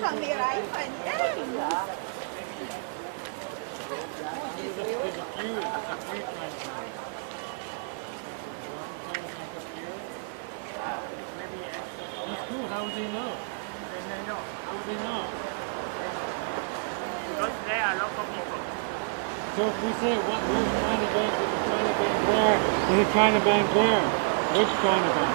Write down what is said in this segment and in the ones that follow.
Cambierai pagnello. How would they know? How would they know? Because there are lots of people. So if we say what where's China Bank, there's a China Bank there, which China Bank?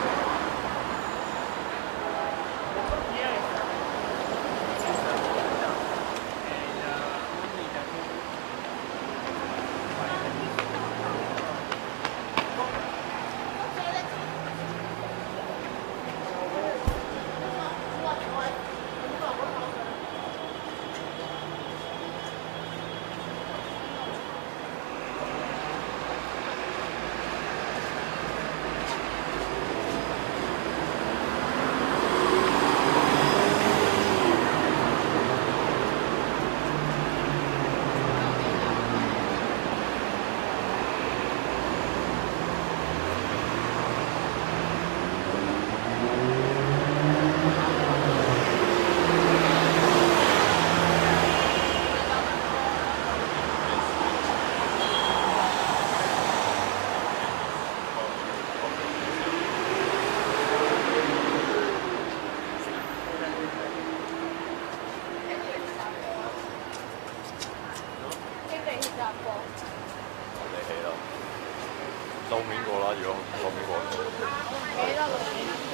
路面過啦，如果路面過。幾多路面過？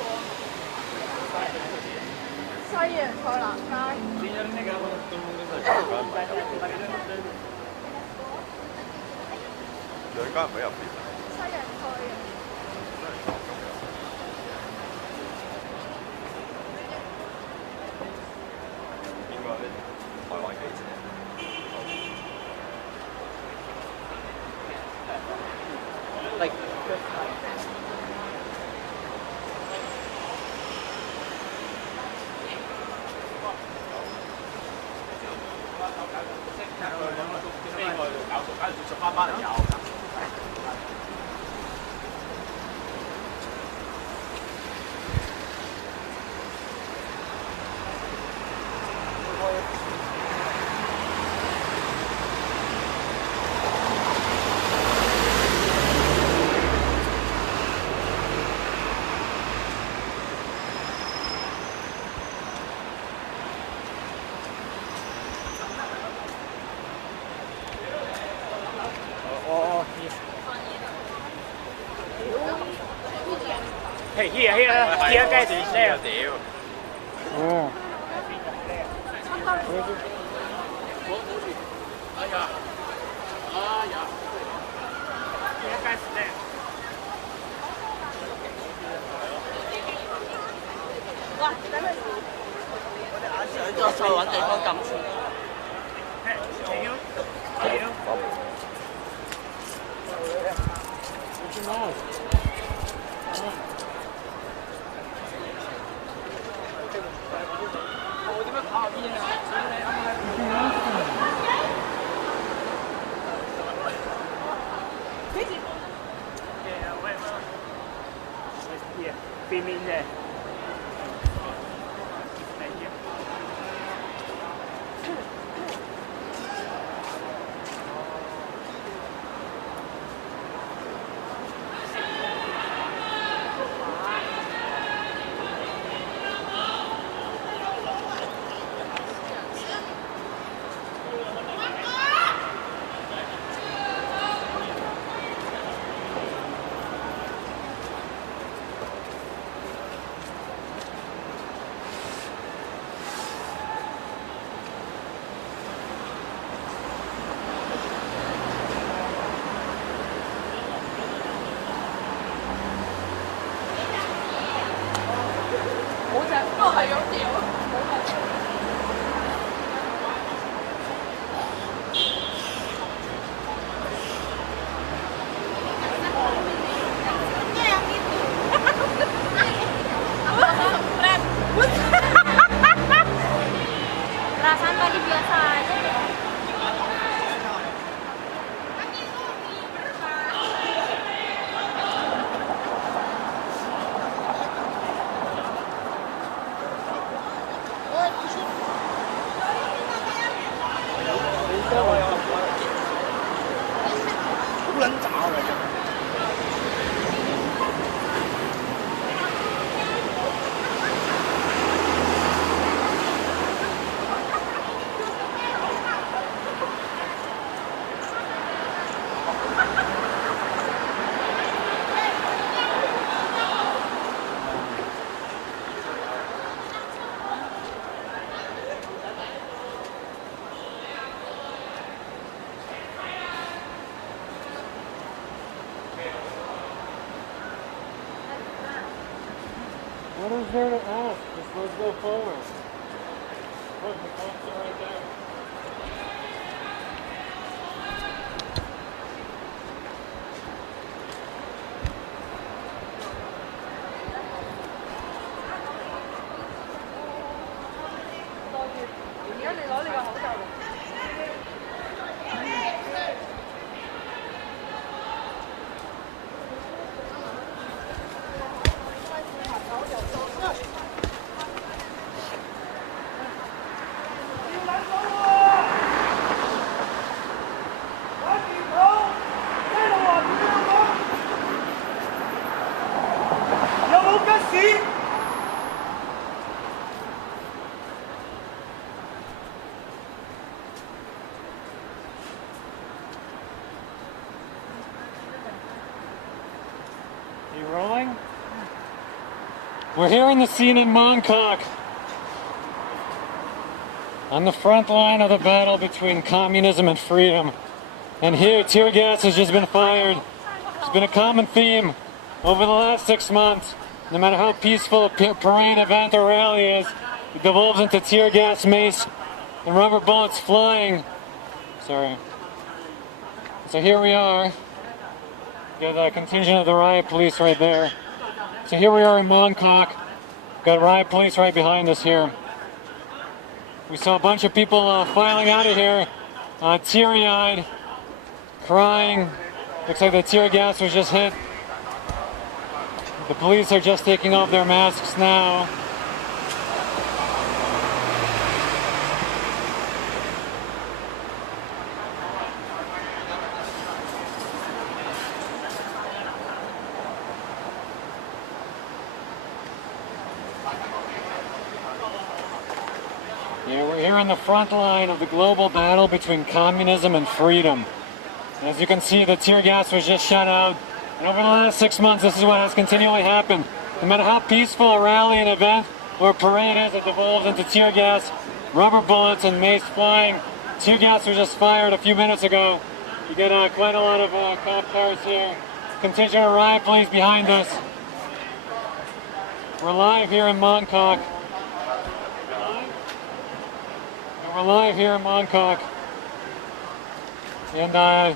西洋菜南街。兩間唔喺入邊。西洋菜啊！應該 Here guys is there. Where? Here guys there. 再揾地方撳住。Where's your mask? Come on. 我點樣跑入邊啊？ Where's your mask on? Here, beam in there. Thank you. Perasaan tadi biasa aja deh. What is there to ask? Just let's go forward. Look, the cops are right there. You rolling? We're here in the scene in Bangkok, on the front line of the battle between communism and freedom. And here, tear gas has just been fired. It's been a common theme over the last 6 months. No matter how peaceful a parade, event, or rally is, it devolves into tear gas, mace, and rubber bullets flying. Sorry. So here we are. Got the contingent of the riot police right there. So here we are in Bangkok. Got riot police right behind us here. We saw a bunch of people filing out of here, teary-eyed, crying. Looks like the tear gas was just hit. The police are just taking off their masks now. Yeah, we're here in the front line of the global battle between communism and freedom. As you can see, the tear gas was just shut out. And over the last 6 months, this is what has continually happened. No matter how peaceful a rally, an event, or a parade is, it devolves into tear gas, rubber bullets, and mace flying. Tear gas was just fired a few minutes ago. You get quite a lot of cop cars here. Contingent of riot police behind us. We're live here in Mongkok. We're live here in Mongkok. And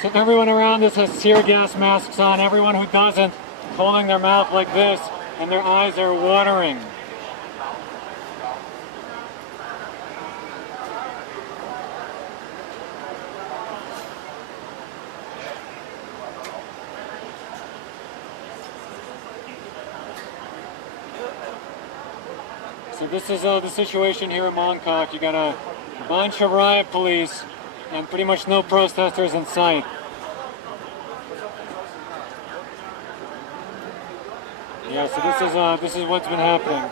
so everyone around us has tear gas masks on. Everyone who doesn't, holding their mouth like this, and their eyes are watering. So this is the situation here in Mongkok. You got a bunch of riot police and pretty much no protesters in sight. Yeah, so this is what's been happening.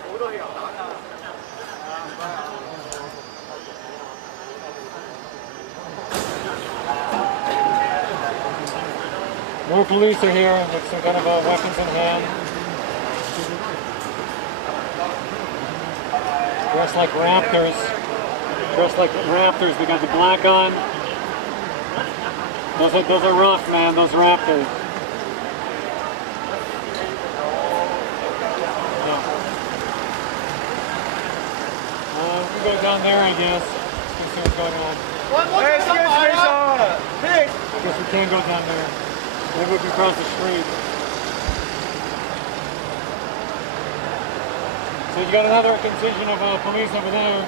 More police are here with some kind of weapons in hand. Dressed like raptors. They got the black on. Those are rough, man. Those raptors. Yeah. We can go down there, I guess. Let's see what's going on. I guess we can go down there. Maybe we can cross the street. So you got another contingent of police over there.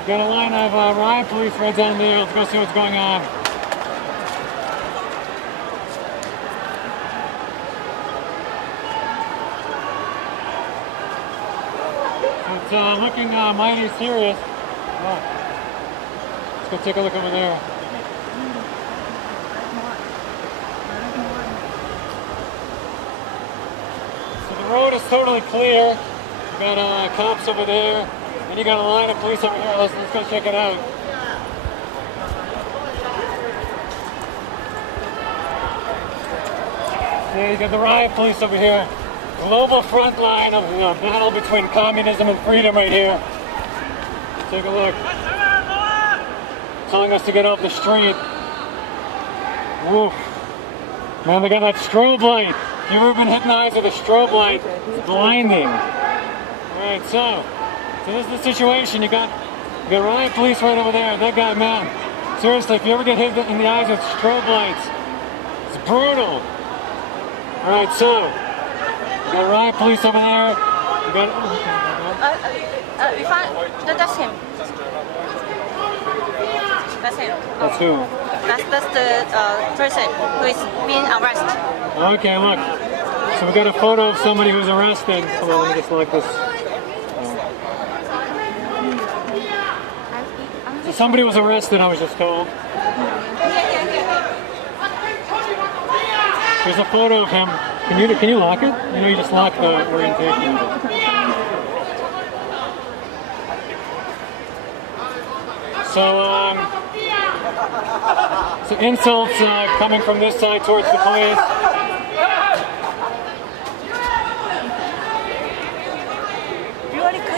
You got a line of riot police right down there. Let's go see what's going on. So it's looking mighty serious. Oh. Let's go take a look over there. The road is totally clear. You got cops over there, and you got a line of police over here. Let's go check it out. Yeah, you got the riot police over here. Global front line of the battle between communism and freedom right here. Take a look. Telling us to get off the street. Woof. Man, they got that strobe light. If you've ever been hypnotized with a strobe light, it's blinding. Alright, so this is the situation. You got riot police right over there. That guy, man, seriously, if you ever get hit in the eyes with strobe lights, it's brutal. Alright, so you got riot police over there. You got We found that's him. That's him. That's who? That's the person who is being arrested. Okay, look. So we got a photo of somebody who's arrested. Hold on, let me just like this. So somebody was arrested, I was just told. There's a photo of him. Can you lock it? You know, you just lock the orientation of it. So insults coming from this side towards the police.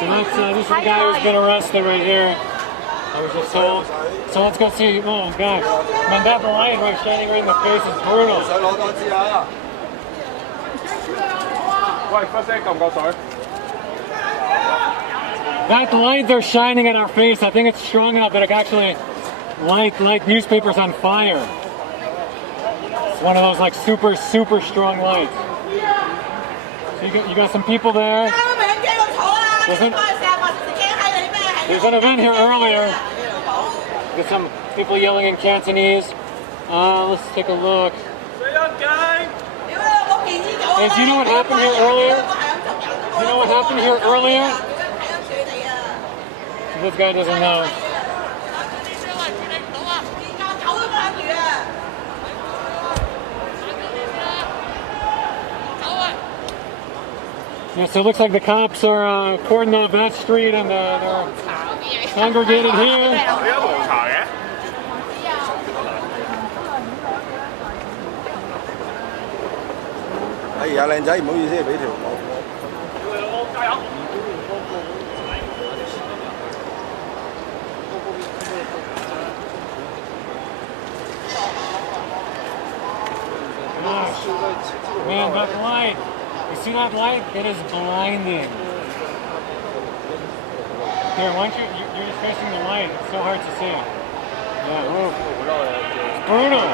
So this is the guy who's been arrested right here. I was just told. So let's go see. Oh gosh, man, that light right shining right in the face is brutal. That light they're shining at our face, I think it's strong enough that it can actually light newspapers on fire. It's one of those like super strong lights. So you got some people there. There's an event here earlier. There's some people yelling in Cantonese. Let's take a look. Hey, do you know what happened here earlier? Do you know what happened here earlier? This guy doesn't know. Yeah, so it looks like the cops are cordoning off that street and they're congregated here. 哎呀，靚仔，唔好意思，俾條我。Man, that light. You see that light? It is blinding. Here, why don't you're just facing the light. It's so hard to see. Yeah, ooh. It's brutal.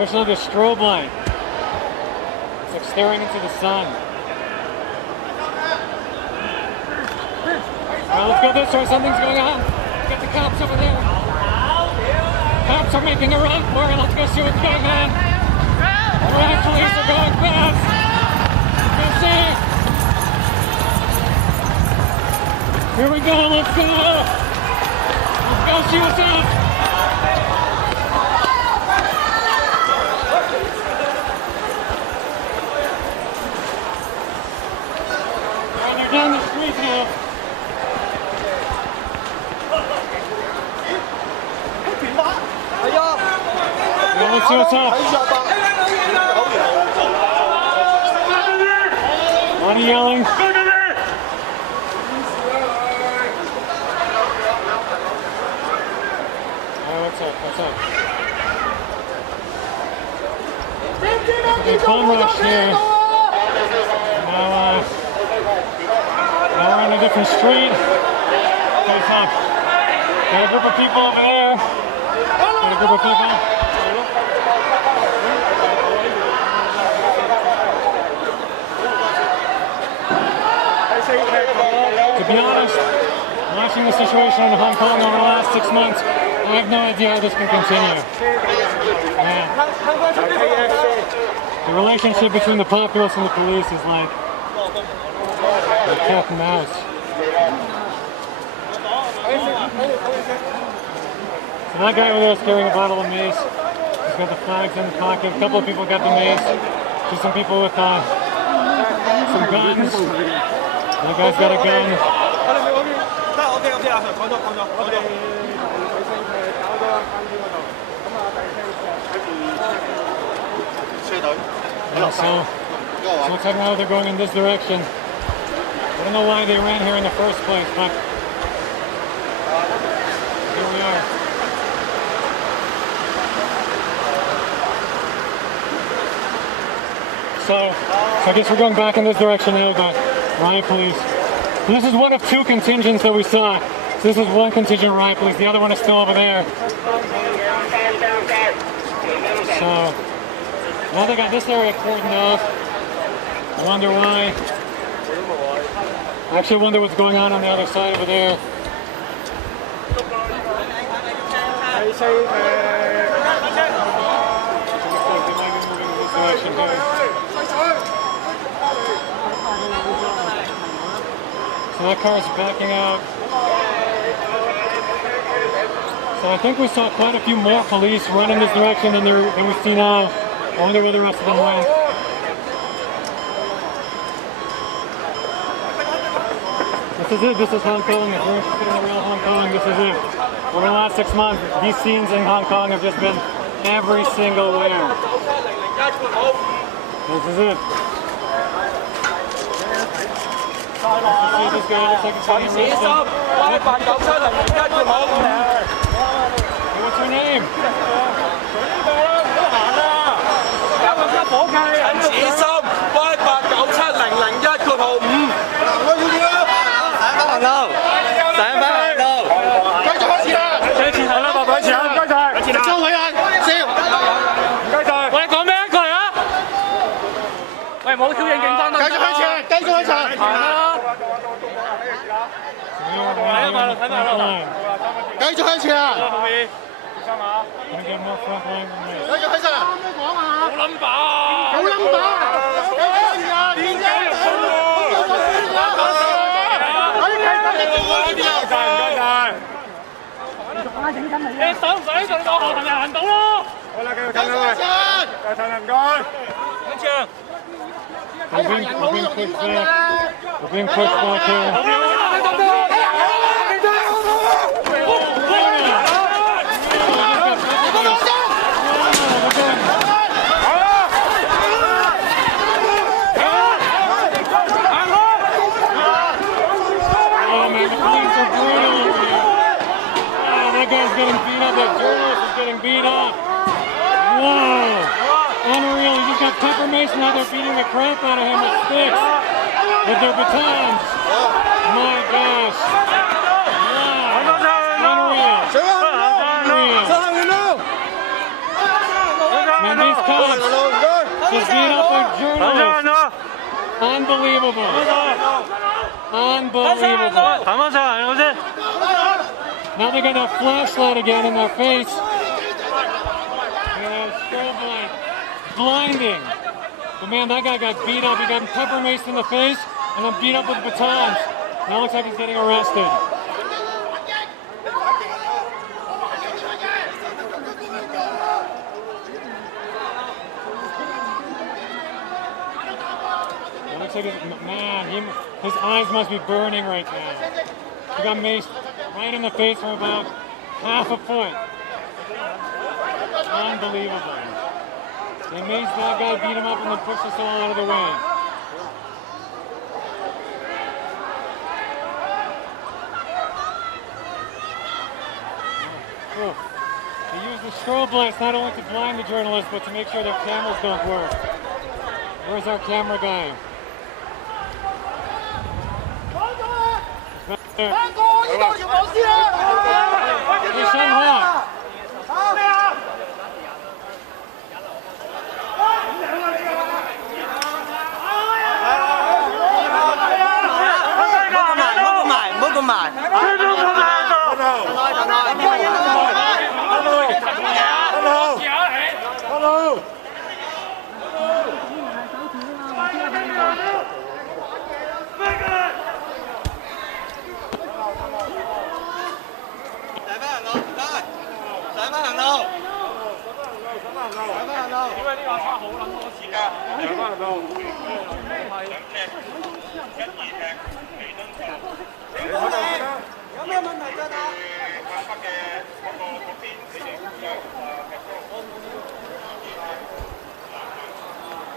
Especially the strobe light. It's like staring into the sun. Alright, let's go this way. Something's going on. Get the cops over there. Cops are making a run for it. Let's go see what's going on. Alright, police are going fast. Let's see. Here we go. Let's go. Let's go see what's up. Alright, they're down the street now. Yeah, let's see what's up. A lot of yelling. What's up? What's up? Big bomb rush here. Now we're on a different street. Pretty tough. Got a group of people over there. Got a group of people. To be honest, watching the situation in Hong Kong over the last 6 months, I have no idea how this can continue. Yeah. The relationship between the populace and the police is like cat and mouse. So that guy over there is carrying a bottle of mace. He's got the flags in the pocket. A couple of people got the mace. There's some people with some guns. That guy's got a gun. Yeah, so looks like now they're going in this direction. I don't know why they ran here in the first place, but here we are. So I guess we're going back in this direction now, but riot police. So this is one of two contingents that we saw. So this is one contingent riot police, the other one is still over there. So now they got this area cordoned off. I wonder why. I actually wonder what's going on the other side over there. So that car is backing out. So I think we saw quite a few more police run in this direction than we see now. I wonder where the rest of them went. This is it. This is Hong Kong. If we're interested in the real Hong Kong, this is it. Over the last 6 months, these scenes in Hong Kong have just been every single where. This is it. This guy looks like he's getting arrested. What's your name? We're being pushed back here. God, that journalist is getting beat up. Whoa! Unreal. He just got pepper mace, now they're beating the crap out of him with sticks. With their batons. My gosh. Wow. Unreal. Unreal. Man, these cops just beat up a journalist. Unbelievable. Unbelievable. Now they got that flashlight again in their face. Strobe light. Blinding. But man, that guy got beat up. He got pepper maced in the face and then beat up with batons. Now it looks like he's getting arrested. It looks like his eyes must be burning right now. He got maced right in the face from about half a foot. Unbelievable. They maced that guy, beat him up, and then pushed us all out of the way. Oh. They used the strobe lights not only to blind the journalists, but to make sure their cameras don't work. Where's our camera guy? Hey, Shenhua.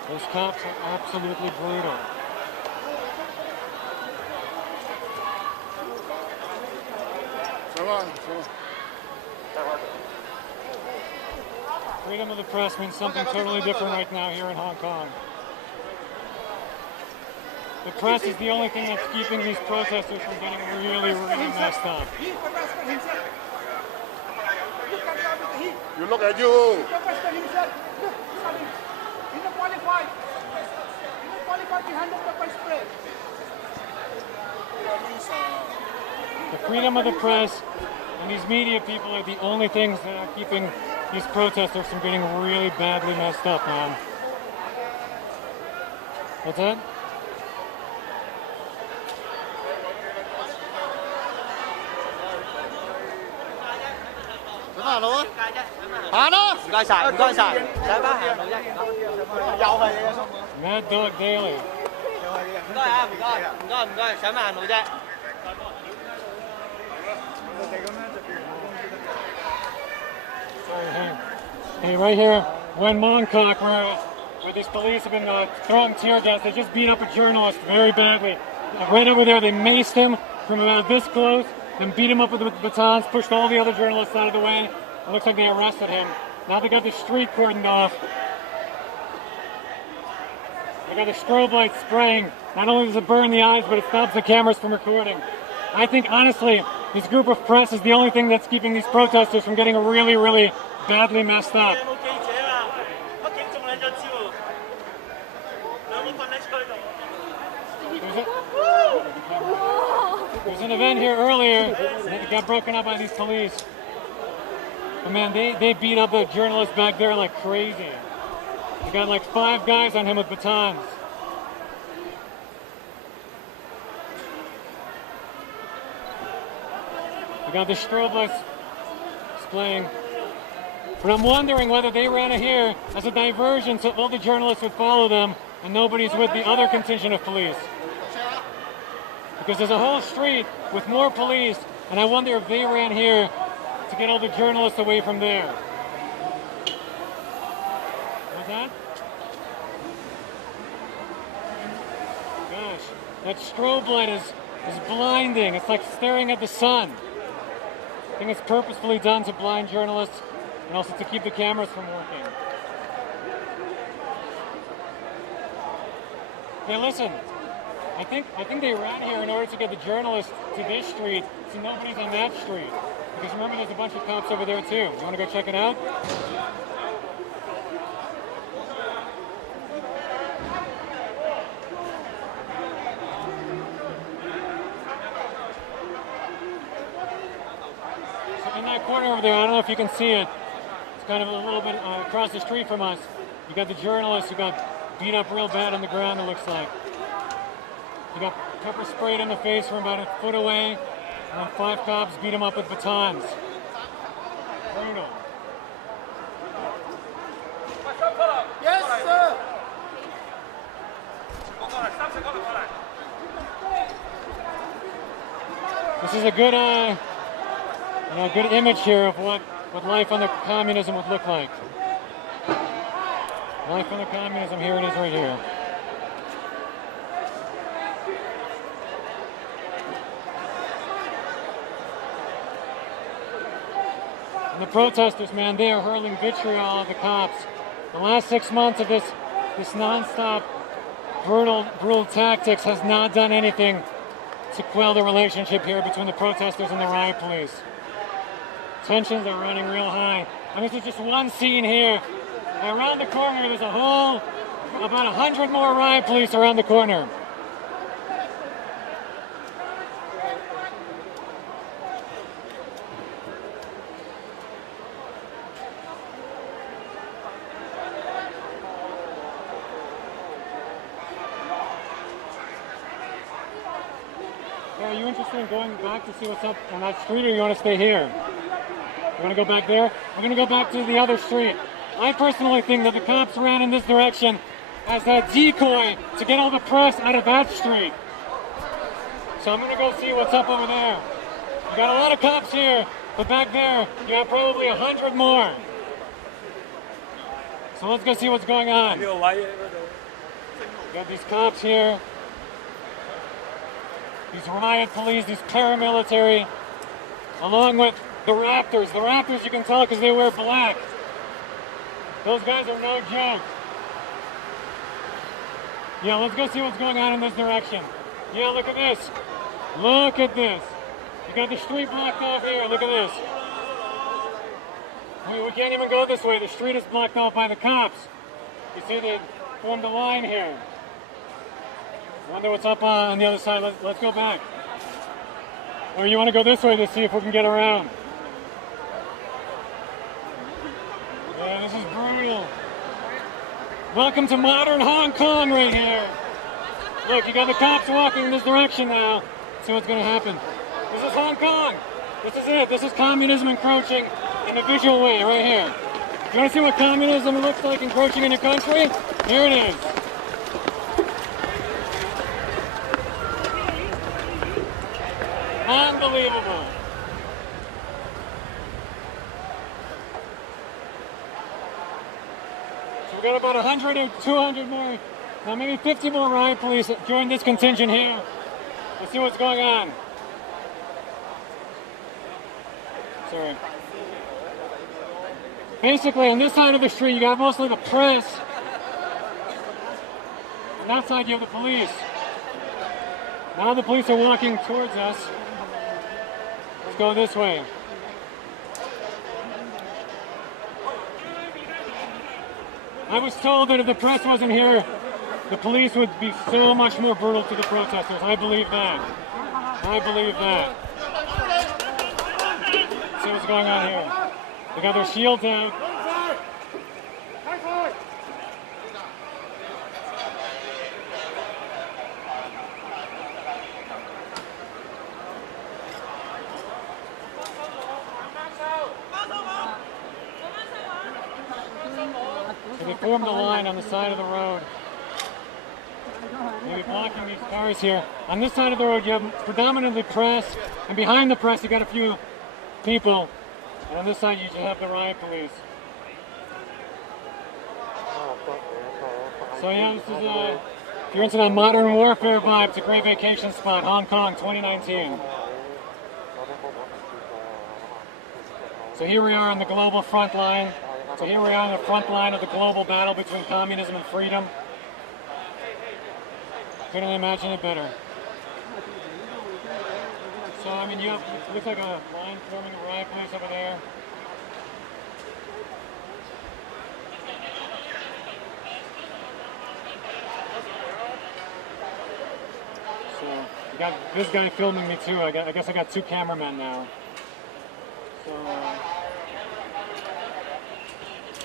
Those cops are absolutely brutal. Freedom of the press means something totally different right now here in Hong Kong. The press is the only thing that's keeping these protesters from getting really, really messed up. You look at you. The freedom of the press and these media people are the only things that are keeping these protesters from getting really badly messed up, man. What's that? Mad Dog Daily. Hey, right here, when Mongkok, where these police have been throwing tear gas, they just beat up a journalist very badly. Right over there, they maced him from about this close, then beat him up with batons, pushed all the other journalists out of the way. It looks like they arrested him. Now they got the street cordoned off. They got the strobe light spraying. Not only does it burn the eyes, but it stops the cameras from recording. I think, honestly, this group of press is the only thing that's keeping these protesters from getting really, really badly messed up. There's an event here earlier that got broken up by these police. But man, they beat up a journalist back there like crazy. They got like 5 guys on him with batons. They got the strobe lights displaying. But I'm wondering whether they ran it here as a diversion so all the journalists would follow them and nobody's with the other contingent of police. Because there's a whole street with more police, and I wonder if they ran here to get all the journalists away from there. What's that? Gosh, that strobe light is blinding. It's like staring at the sun. I think it's purposefully done to blind journalists and also to keep the cameras from working. Hey, listen. I think they ran here in order to get the journalists to this street, so nobody's on that street. Because remember, there's a bunch of cops over there too. You want to go check it out? So in that corner over there, I don't know if you can see it. It's kind of a little bit across the street from us. You got the journalists who got beat up real bad on the ground, it looks like. You got pepper sprayed in the face from about a foot away, and then 5 cops beat him up with batons. Brutal. Yes, sir. This is a good, good image here of what life under communism would look like. Life under communism, here it is right here. And the protesters, man, they are hurling vitriol at the cops. The last 6 months of this non-stop brutal tactics has not done anything to quell the relationship here between the protesters and the riot police. Tensions are running real high. I mean, this is just one scene here. Around the corner, there's about 100 more riot police around the corner. Are you interested in going back to see what's up on that street, or you want to stay here? You want to go back there? We're going to go back to the other street. I personally think that the cops ran in this direction as a decoy to get all the press out of that street. So I'm going to go see what's up over there. You got a lot of cops here, but back there you have probably 100 more. So let's go see what's going on. You got these cops here. These riot police, these paramilitary, along with the Raptors. The Raptors, you can tell because they wear black. Those guys are no joke. Yeah, let's go see what's going on in this direction. Yeah, look at this. Look at this. You got the street blocked off here. Look at this. We can't even go this way. The street is blocked off by the cops. You see they formed a line here. Wonder what's up on the other side. Let's go back. Or you want to go this way to see if we can get around? Yeah, this is brutal. Welcome to modern Hong Kong right here. Look, you got the cops walking in this direction now. Let's see what's going to happen. This is Hong Kong. This is it. This is communism encroaching in a visual way right here. You want to see what communism looks like encroaching in your country? Here it is. Unbelievable. So we got about 100 or 200 more, now maybe 50 more riot police join this contingent here. Let's see what's going on. Sorry. Basically, on this side of the street, you got mostly the press. On that side, you have the police. Now the police are walking towards us. Let's go this way. I was told that if the press wasn't here, the police would be so much more brutal to the protesters. I believe that. I believe that. See what's going on here. They got their shields out. So they formed a line on the side of the road. Maybe blocking these cars here. On this side of the road, you have predominantly press, and behind the press, you got a few people. And on this side, you have the riot police. So yeah, this is if you're into that modern warfare vibe, it's a great vacation spot, Hong Kong, 2019. So here we are on the global front line. So here we are on the front line of the global battle between communism and freedom. Couldn't imagine it better. So I mean, it looks like a line forming a riot police over there. So you got this guy filming me too. I guess I got two cameramen now.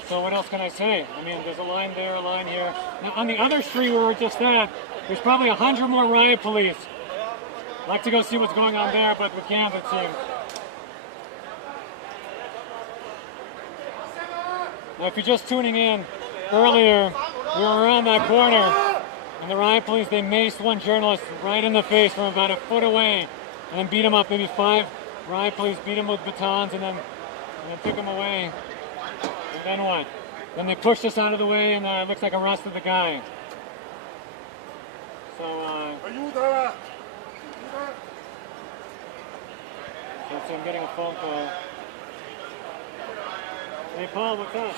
So what else can I say? I mean, there's a line there, a line here. Now, on the other street where we're just at, there's probably 100 more riot police. I'd like to go see what's going on there, but we can't, it seems. Now, if you're just tuning in, earlier we were around that corner, and the riot police, they maced one journalist right in the face from about a foot away, and then beat him up. Maybe 5 riot police beat him with batons, and then took him away. And then what? Then they pushed us out of the way, and it looks like arrested the guy. So, so I'm getting a phone call. Hey Paul, what's up?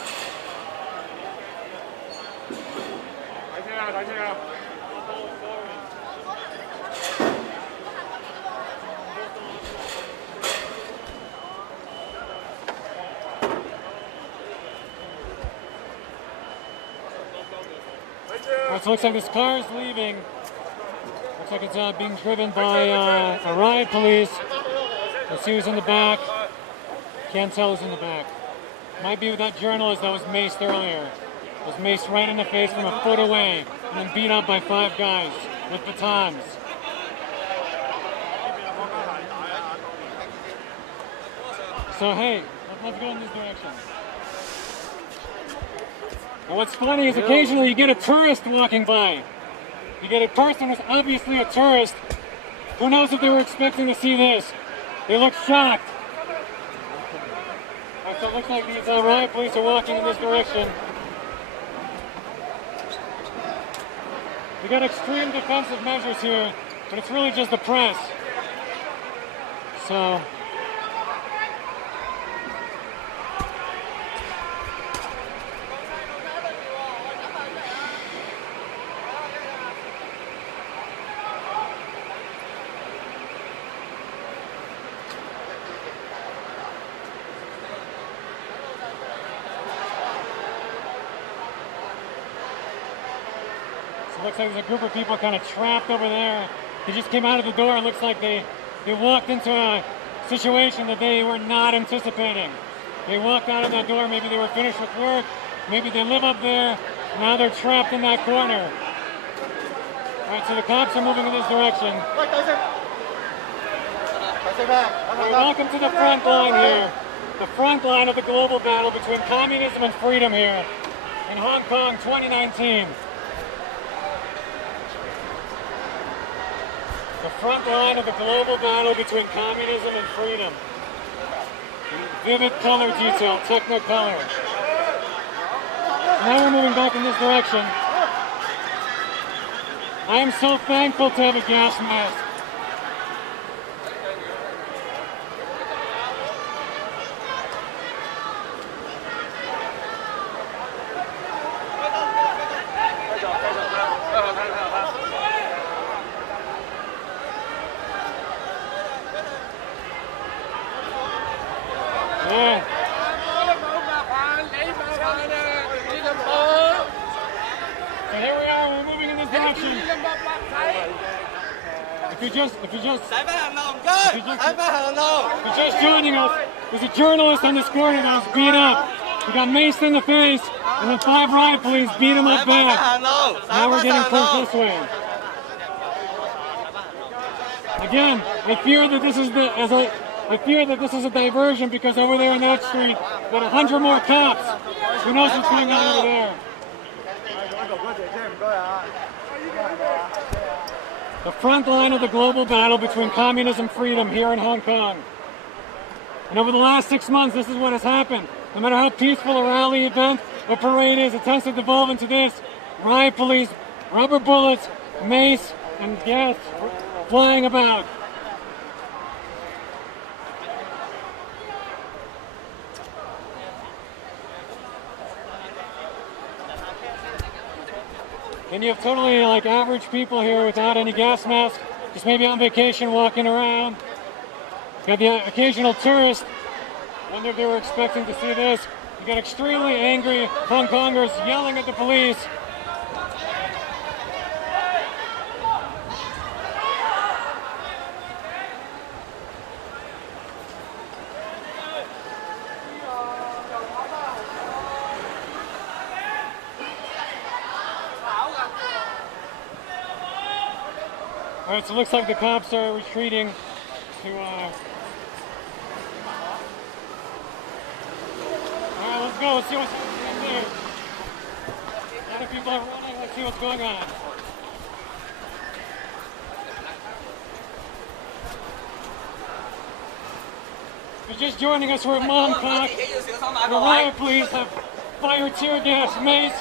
Alright, so it looks like this car is leaving. Looks like it's being driven by a riot police. Let's see who's in the back. Can't tell who's in the back. Might be that journalist that was maced earlier. Was maced right in the face from a foot away and then beat up by 5 guys with batons. So hey, let's go in this direction. And what's funny is occasionally you get a tourist walking by. You get a person who's obviously a tourist. Who knows if they were expecting to see this? They look shocked. So it looks like these riot police are walking in this direction. We got extreme defensive measures here, but it's really just the press. So looks like there's a group of people kind of trapped over there. They just came out of the door. It looks like they walked into a situation that they were not anticipating. They walked out of that door. Maybe they were finished with work. Maybe they live up there. Now they're trapped in that corner. All right, so the cops are moving in this direction. Welcome to the front line here. The front line of the global battle between communism and freedom here in Hong Kong 2019. The front line of the global battle between communism and freedom. Vivid color detail, technicolor. Now we're moving back in this direction. I am so thankful to have a gas mask. If you're just joining us, there's a journalist on this corner that was beat up. He got maced in the face, and then 5 riot police beat him up back. Now we're getting pushed this way. Again, I fear that this is a diversion because over there on that street, got 100 more cops. Who knows what's going on over there? The front line of the global battle between communism and freedom here in Hong Kong. And over the last 6 months, this is what has happened. No matter how peaceful a rally event or parade is, it tends to devolve into this. Riot police, rubber bullets, mace, and gas flying about. and you have totally like average people here without any gas masks, just maybe on vacation walking around. You got the occasional tourist. Wonder if they were expecting to see this. You got extremely angry Hongkongers yelling at the police. All right, so it looks like the cops are retreating to, all right, let's go, let's see what's happening there. A lot of people are running, let's see what's going on. If you're just joining us, we're at Bangkok. The riot police have fired tear gas, mace.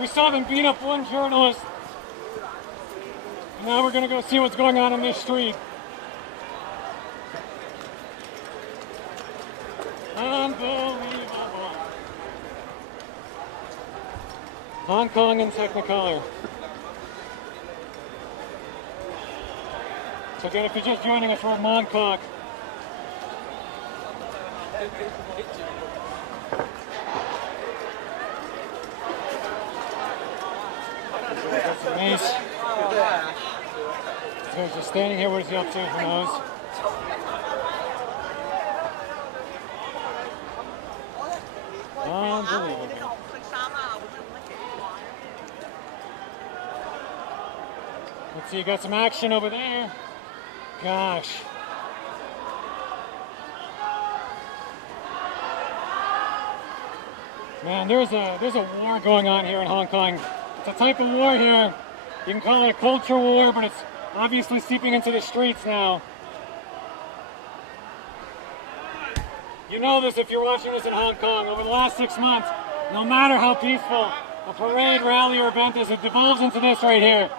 We saw them beat up one journalist. Now we're going to go see what's going on in this street. Unbelievable. Hong Kong in Technicolor. So again, if you're just joining us, we're in Bangkok. That's a mace. He's just standing here. What is he up to? Who knows? Unbelievable. Let's see, you got some action over there. Gosh. Man, there's a war going on here in Hong Kong. It's a type of war here. You can call it a culture war, but it's obviously seeping into the streets now. You know this if you're watching this in Hong Kong. Over the last 6 months, no matter how peaceful a parade, rally, or event is, it devolves into this right here.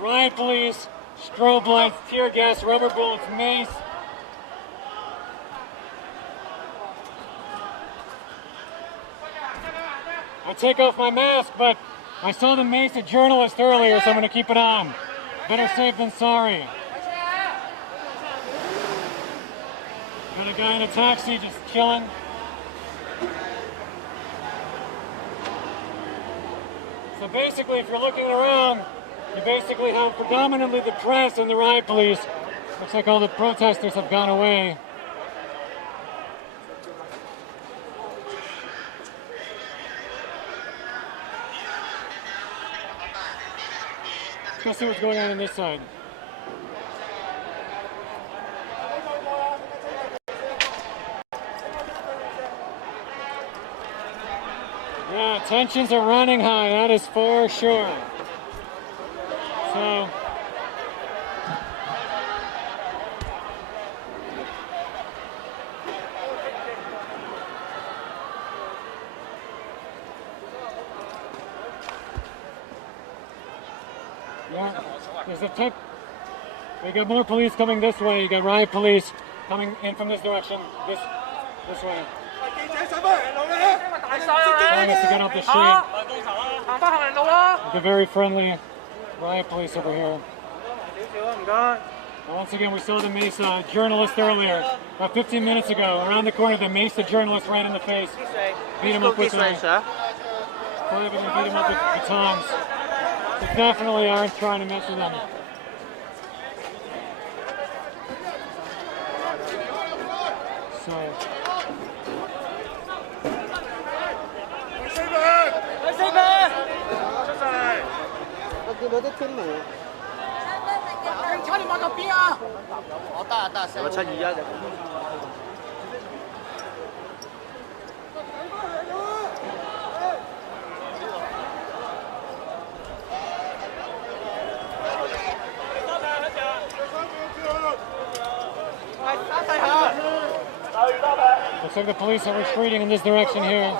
Riot police, strobe lights, tear gas, rubber bullets, mace. I take off my mask, but I saw them mace a journalist earlier, so I'm going to keep it on. Better safe than sorry. Got a guy in a taxi just chilling. So basically, if you're looking around, you basically have predominantly the press and the riot police. Looks like all the protesters have gone away. Let's go see what's going on this side. Yeah, tensions are running high, that is for sure. So, yeah, there's a tip. We got more police coming this way. You got riot police coming in from this direction, this way. Telling us to get off the street. The very friendly riot police over here. And once again, we saw the mace journalist earlier, about 15 minutes ago. Around the corner, the mace journalist right in the face. Beat him up with batons. They definitely aren't trying to mess with them. So. Looks like the police are retreating in this direction here.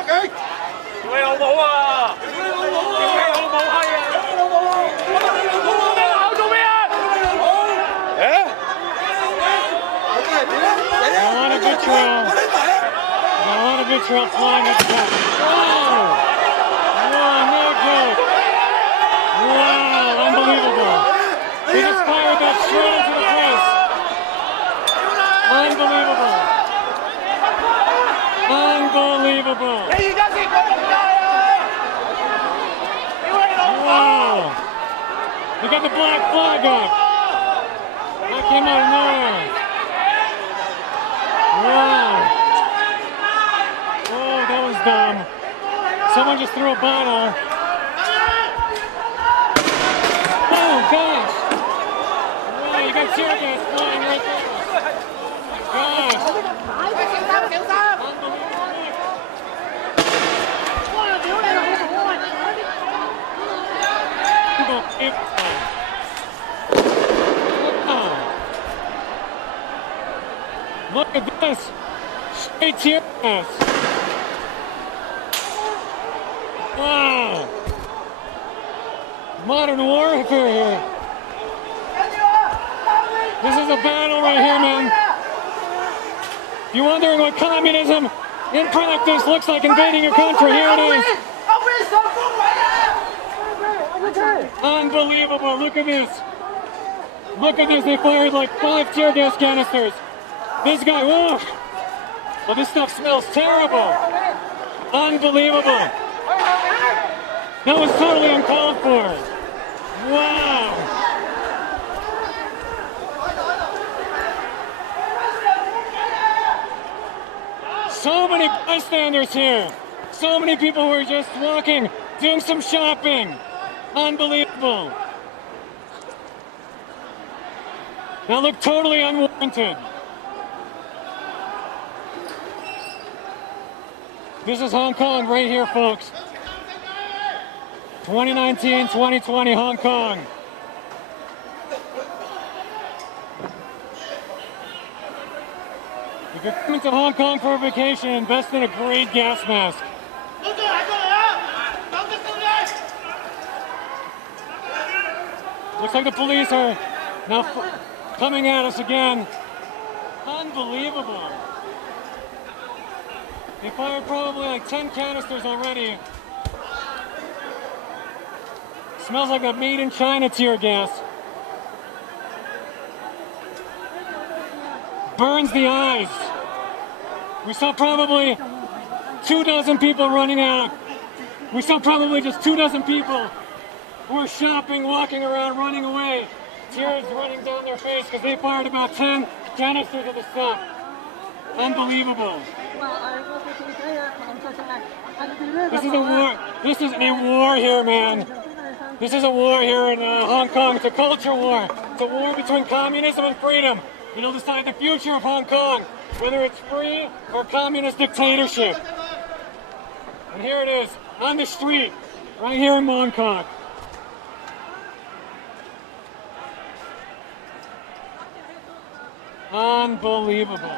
Okay. A lot of vitriol. vitriol flying at the top. Whoa! Whoa, no joke. Wow, unbelievable. He just fired that straight into the press. Unbelievable. Unbelievable. Wow. You got the black flag up. That came out of nowhere. Wow. Oh, that was dumb. Someone just threw a bottle. Oh, gosh. Wow, you got tear gas flying right there. Gosh. Look at this. Straight tear gas. Wow. Modern warfare here. This is a battle right here, man. If you're wondering what communism in practice looks like invading your country, here it is. Unbelievable. Look at this. Look at this. They fired like 5 tear gas canisters. This guy, whoa. Well, this stuff smells terrible. Unbelievable. That was totally uncalled for. Wow. So many bystanders here. So many people who are just walking, doing some shopping. Unbelievable. That looked totally unwarranted. This is Hong Kong right here, folks. 2019, 2020 Hong Kong. If you're coming to Hong Kong for a vacation, invest in a great gas mask. Looks like the police are now coming at us again. Unbelievable. They fired probably like 10 canisters already. Smells like a made in China tear gas. Burns the eyes. We saw probably 24 people running out. We saw probably just 24 people who were shopping, walking around, running away. Tears running down their face because they fired about 10 canisters of the stuff. Unbelievable. This is a war. This is a war here, man. This is a war here in Hong Kong. It's a culture war. It's a war between communism and freedom. It'll decide the future of Hong Kong, whether it's free or communist dictatorship. And here it is, on the street, right here in Bangkok. Unbelievable.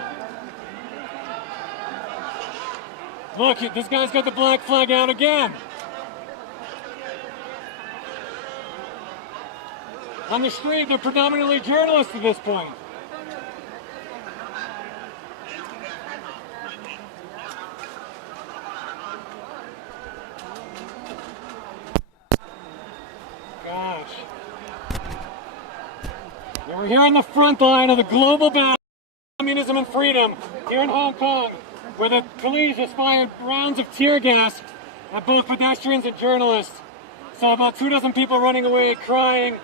Look, this guy's got the black flag out again. On the street, they're predominantly journalists at this point. Gosh. And we're here on the front line of the global battle for communism and freedom here in Hong Kong, where the police has fired rounds of tear gas at both pedestrians and journalists. Saw about 24 people running away, crying,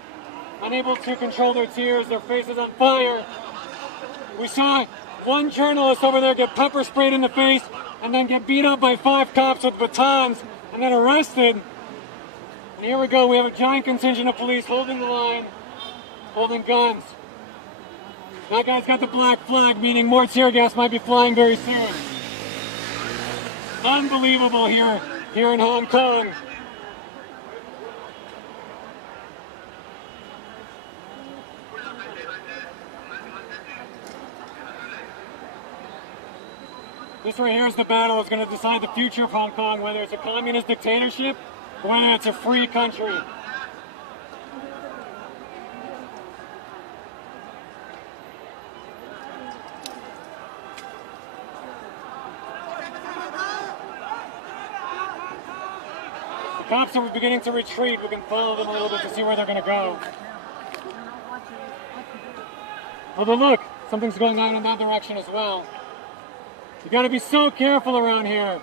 unable to control their tears, their faces on fire. We saw one journalist over there get pepper sprayed in the face and then get beat up by 5 cops with batons and then arrested. And here we go, we have a giant contingent of police holding the line, holding guns. That guy's got the black flag, meaning more tear gas might be flying very soon. Unbelievable here in Hong Kong. This right here is the battle that's going to decide the future of Hong Kong, whether it's a communist dictatorship or whether it's a free country. Cops are beginning to retreat. We can follow them a little bit to see where they're going to go. Although look, something's going on in that direction as well. You got to be so careful around here.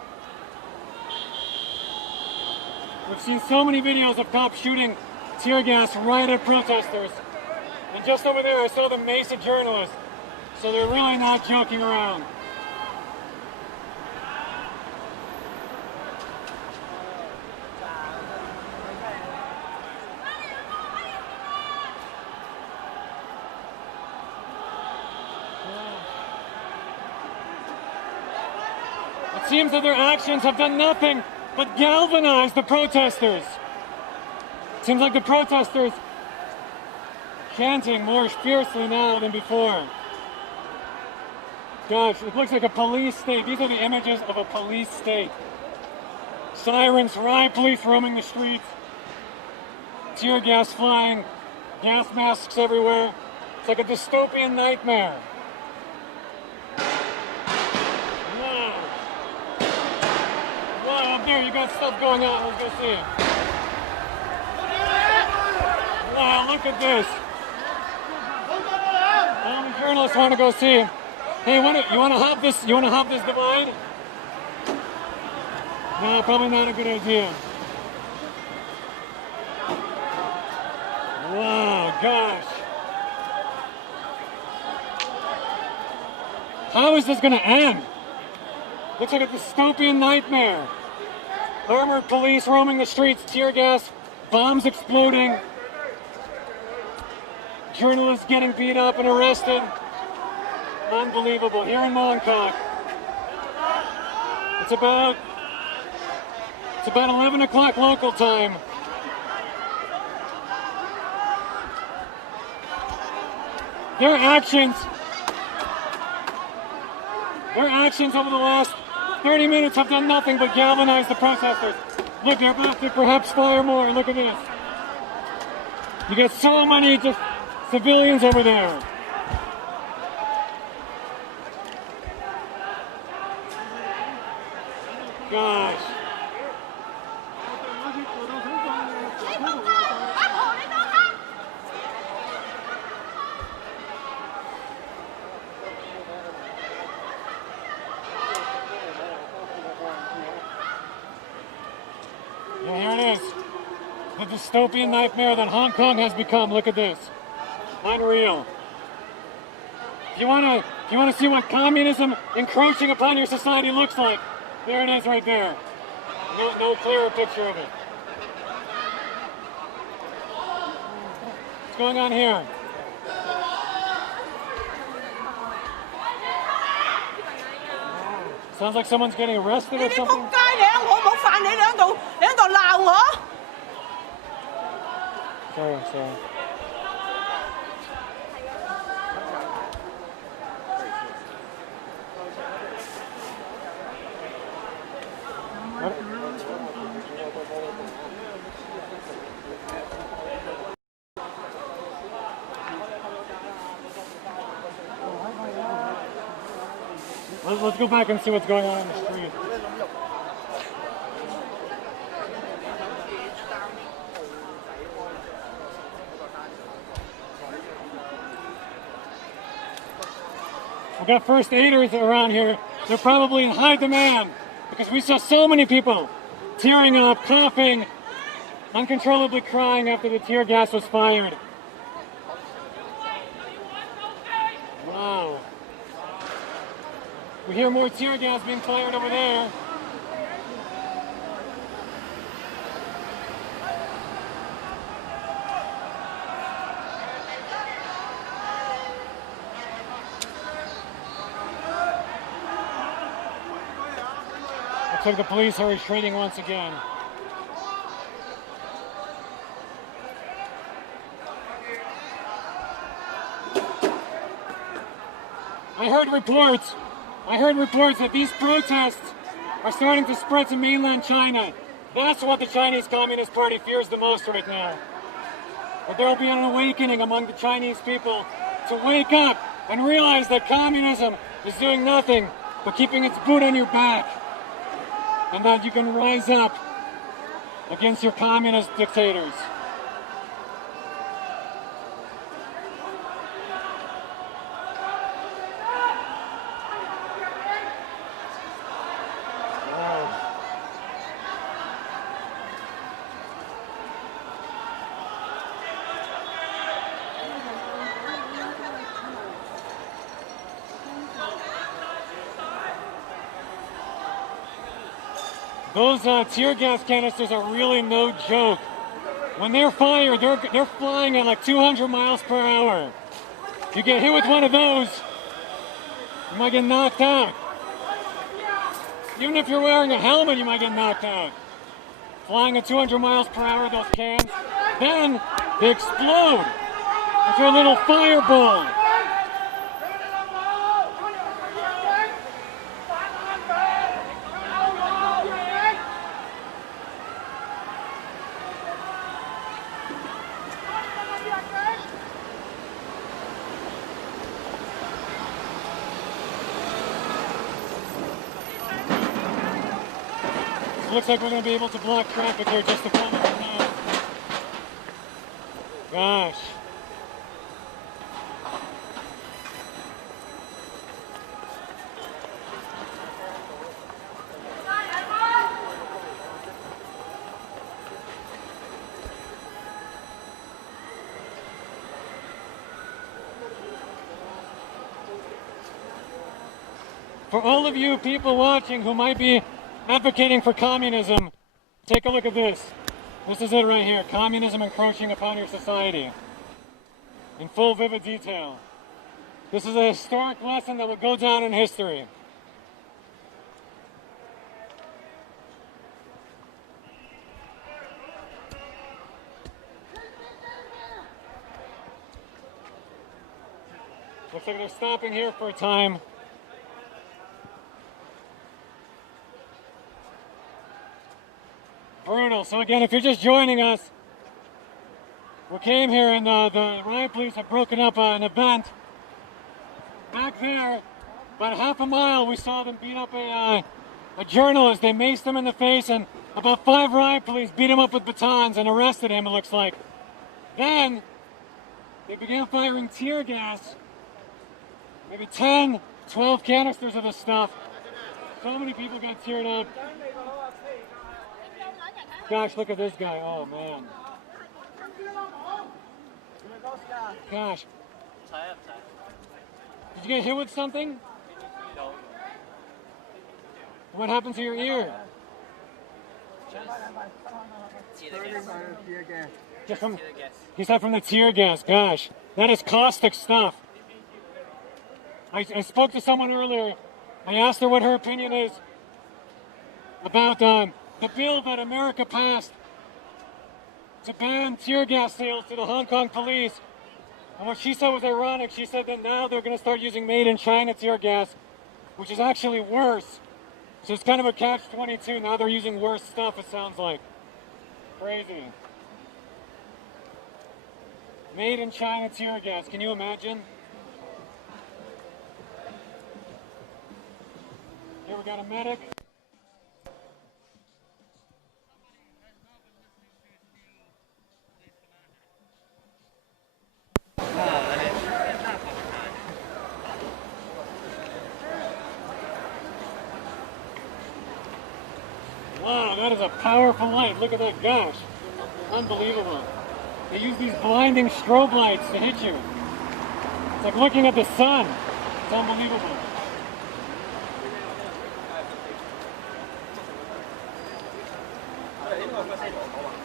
We've seen so many videos of cops shooting tear gas right at protesters. And just over there, I saw them mace a journalist. So they're really not joking around. It seems that their actions have done nothing but galvanize the protesters. It seems like the protesters chanting more fiercely now than before. Gosh, it looks like a police state. These are the images of a police state. Sirens, riot police roaming the streets, tear gas flying, gas masks everywhere. It's like a dystopian nightmare. Wow. Wow, up there you got stuff going on. Let's go see it. Wow, look at this. All the journalists want to go see it. Hey, you want to hop this? You want to hop this divide? No, probably not a good idea. Wow, gosh. How is this going to end? Looks like a dystopian nightmare. Armored police roaming the streets, tear gas, bombs exploding, journalists getting beat up and arrested. Unbelievable. Here in Bangkok, it's about 11 o'clock local time. Their actions over the last 30 minutes have done nothing but galvanize the protesters. Look, they're about to perhaps fire more. Look at this. You got so many just civilians over there. Gosh. Yeah, here it is. The dystopian nightmare that Hong Kong has become. Look at this. Unreal. If you want to see what communism encroaching upon your society looks like, there it is right there. No clearer picture of it. What's going on here? Sounds like someone's getting arrested or something. Sorry. Let's go back and see what's going on in the street. We've got first aiders around here. They're probably in high demand because we saw so many people tearing up, coughing, uncontrollably crying after the tear gas was fired. Wow. We hear more tear gas being fired over there. Looks like the police are retreating once again. I heard reports that these protests are starting to spread to mainland China. That's what the Chinese Communist Party fears the most right now. That there will be an awakening among the Chinese people to wake up and realize that communism is doing nothing but keeping its boot on your back. And that you can rise up against your communist dictators. Those tear gas canisters are really no joke. When they're fired, they're flying at like 200 miles per hour. You get hit with one of those, you might get knocked out. Even if you're wearing a helmet, you might get knocked out. Flying at 200 miles per hour, those cans, then they explode into a little fireball. Looks like we're going to be able to block traffic here just a couple of minutes. Gosh. For all of you people watching who might be advocating for communism, take a look at this. This is it right here. Communism encroaching upon your society. In full vivid detail. This is a historic lesson that will go down in history. Looks like they're stopping here for a time. Brutal. So again, if you're just joining us, we came here and the riot police have broken up an event. Back there, about half a mile, we saw them beat up a journalist. They maced him in the face, and about 5 riot police beat him up with batons and arrested him, it looks like. Then, they began firing tear gas. Maybe 10, 12 canisters of this stuff. So many people got teared up. Gosh, look at this guy. Oh, man. Gosh. Did you get hit with something? No. What happened to your ear? Just from, he said from the tear gas. Gosh, that is caustic stuff. I spoke to someone earlier. I asked her what her opinion is about the bill that America passed to ban tear gas sales to the Hong Kong police. And what she said was ironic. She said that now they're going to start using made in China tear gas, which is actually worse. So it's kind of a catch-22. Now they're using worse stuff, it sounds like. Crazy. Made in China tear gas. Can you imagine? Here we got a medic. Wow, that is a powerful light. Look at that, gosh. Unbelievable. They use these blinding strobe lights to hit you. It's like looking at the sun. It's unbelievable.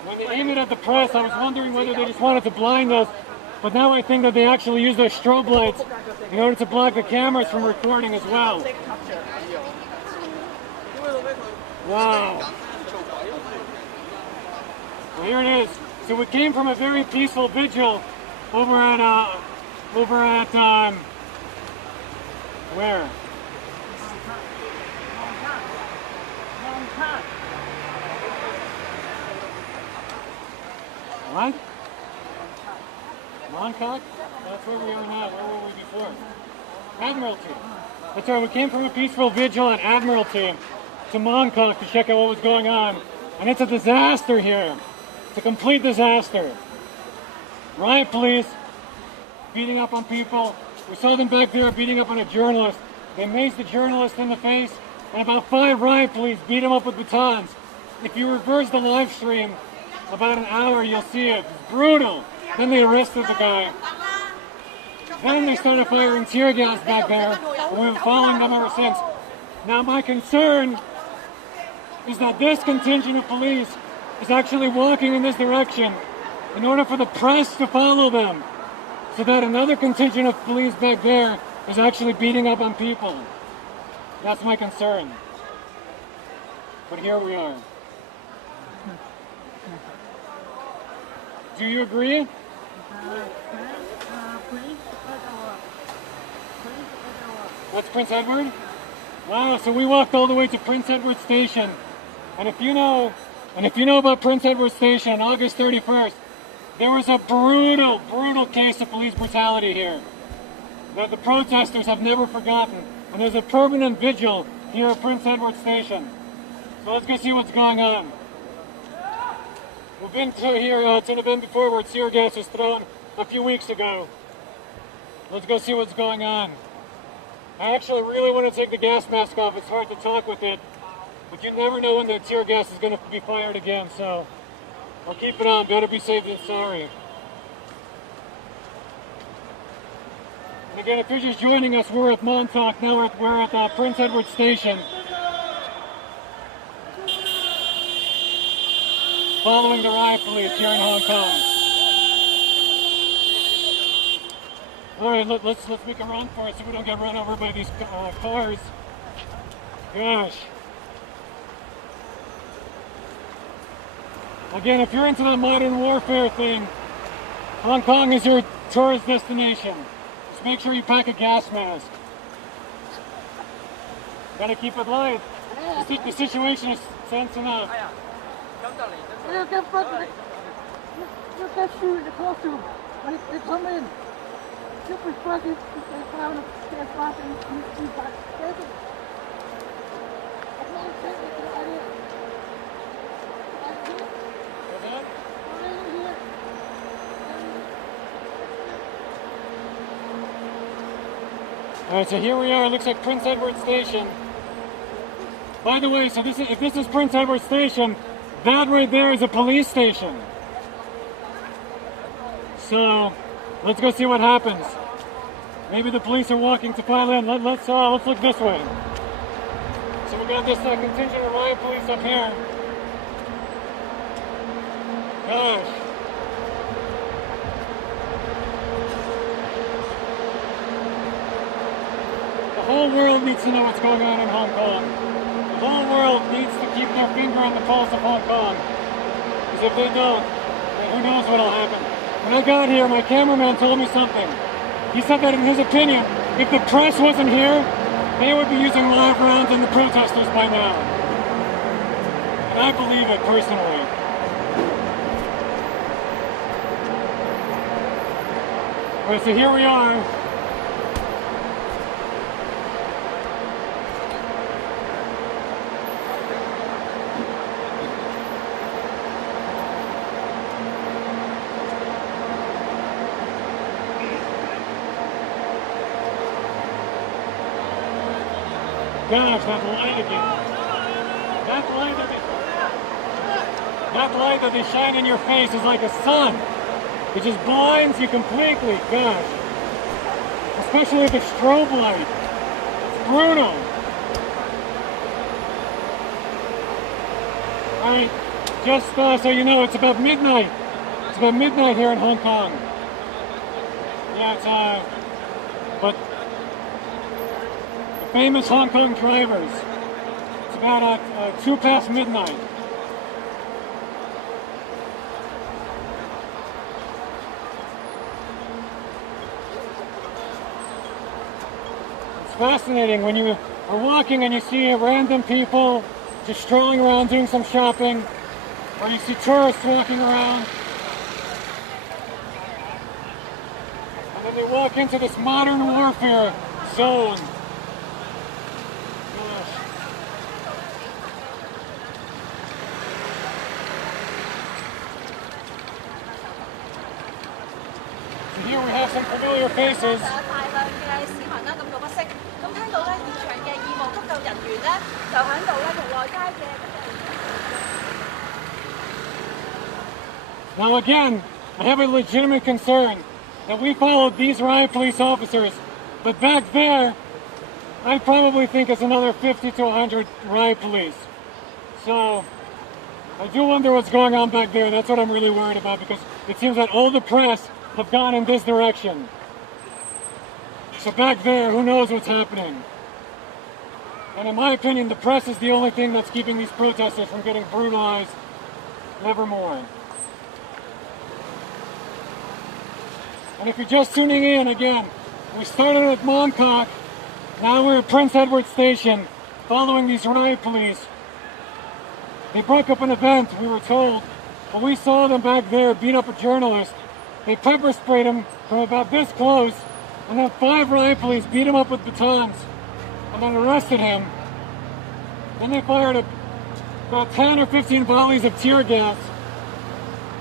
When they aimed it at the press, I was wondering whether they just wanted to blind us, but now I think that they actually use those strobe lights in order to block the cameras from recording as well. Wow. Well, here it is. So we came from a very peaceful vigil over at where? What? Bangkok? That's where we are now. Where were we before? Admiralty. That's right. We came from a peaceful vigil at Admiralty to Bangkok to check out what was going on. And it's a disaster here. It's a complete disaster. Riot police beating up on people. We saw them back there beating up on a journalist. They maced the journalist in the face, and about 5 riot police beat him up with batons. If you reverse the live stream about an hour, you'll see it. It's brutal. Then they arrested the guy. Then they started firing tear gas back there, and we've been following them ever since. Now my concern is that this contingent of police is actually walking in this direction in order for the press to follow them, so that another contingent of police back there is actually beating up on people. That's my concern. But here we are. Do you agree? That's Prince Edward? Wow, so we walked all the way to Prince Edward Station. And if you know about Prince Edward Station on August 31st, there was a brutal case of police brutality here that the protesters have never forgotten. And there's a permanent vigil here at Prince Edward Station. So let's go see what's going on. We've been to here to an event before where tear gas was thrown a few weeks ago. Let's go see what's going on. I actually really want to take the gas mask off. It's hard to talk with it, but you never know when the tear gas is going to be fired again, so I'll keep it on. Better be safe than sorry. And again, if you're just joining us, we're at Montauk. Now we're at Prince Edward Station, following the riot police here in Hong Kong. All right, let's make a run for it so we don't get run over by these cars. Gosh. Again, if you're into the modern warfare thing, Hong Kong is your tourist destination. Just make sure you pack a gas mask. Gotta keep it light. The situation is tense enough. You can shoot the costume when they come in. You prefer to clown of their spot and you got taken. I'm not taking the idea. All right, so here we are. It looks like Prince Edward Station. By the way, so if this is Prince Edward Station, that right there is a police station. So let's go see what happens. Maybe the police are walking to file in. Let's look this way. So we got this contingent of riot police up here. Gosh. The whole world needs to know what's going on in Hong Kong. The whole world needs to keep their finger on the pulse of Hong Kong. Because if they don't, then who knows what'll happen. When I got here, my cameraman told me something. He said that in his opinion, if the press wasn't here, they would be using live rounds on the protesters by now. And I believe it personally. All right, so here we are. Gosh, that light again. That light that they shine in your face is like a sun. It just blinds you completely. Gosh. Especially with the strobe light. It's brutal. Alright, just so you know, it's about midnight. It's about midnight here in Hong Kong. Yeah, it's but famous Hong Kong drivers. It's about 2 past midnight. It's fascinating when you are walking and you see random people just strolling around doing some shopping, or you see tourists walking around, and then they walk into this modern warfare zone. here we have some familiar faces. 大量嘅市民啦，感到不適。咁聽到咧，現場嘅義務急救人員咧，就喺度咧同內街嘅。Now again, I have a legitimate concern that we followed these riot police officers, but back there, I probably think it's another 50 to 100 riot police. So, I do wonder what's going on back there. That's what I'm really worried about, because it seems that all the press have gone in this direction. So back there, who knows what's happening? And in my opinion, the press is the only thing that's keeping these protesters from getting brutalized nevermore. And if you're just tuning in, again, we started at Mongkok, now we're at Prince Edward Station, following these riot police. They broke up an event, we were told, but we saw them back there beat up a journalist. They pepper sprayed him from about this close, and then 5 riot police beat him up with batons, and then arrested him. Then they fired about 10 or 15 volleys of tear gas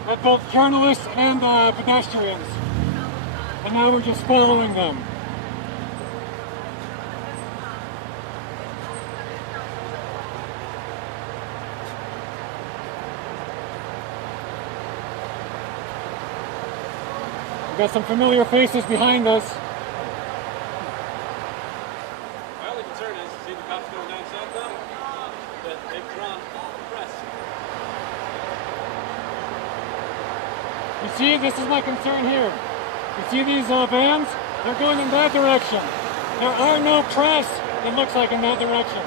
at both journalists and pedestrians. And now we're just following them. We've got some familiar faces behind us. My only concern is to see the cops going down south now, that they've drawn all the press. You see, this is my concern here. You see these vans? They're going in that direction. There are no press, it looks like, in that direction.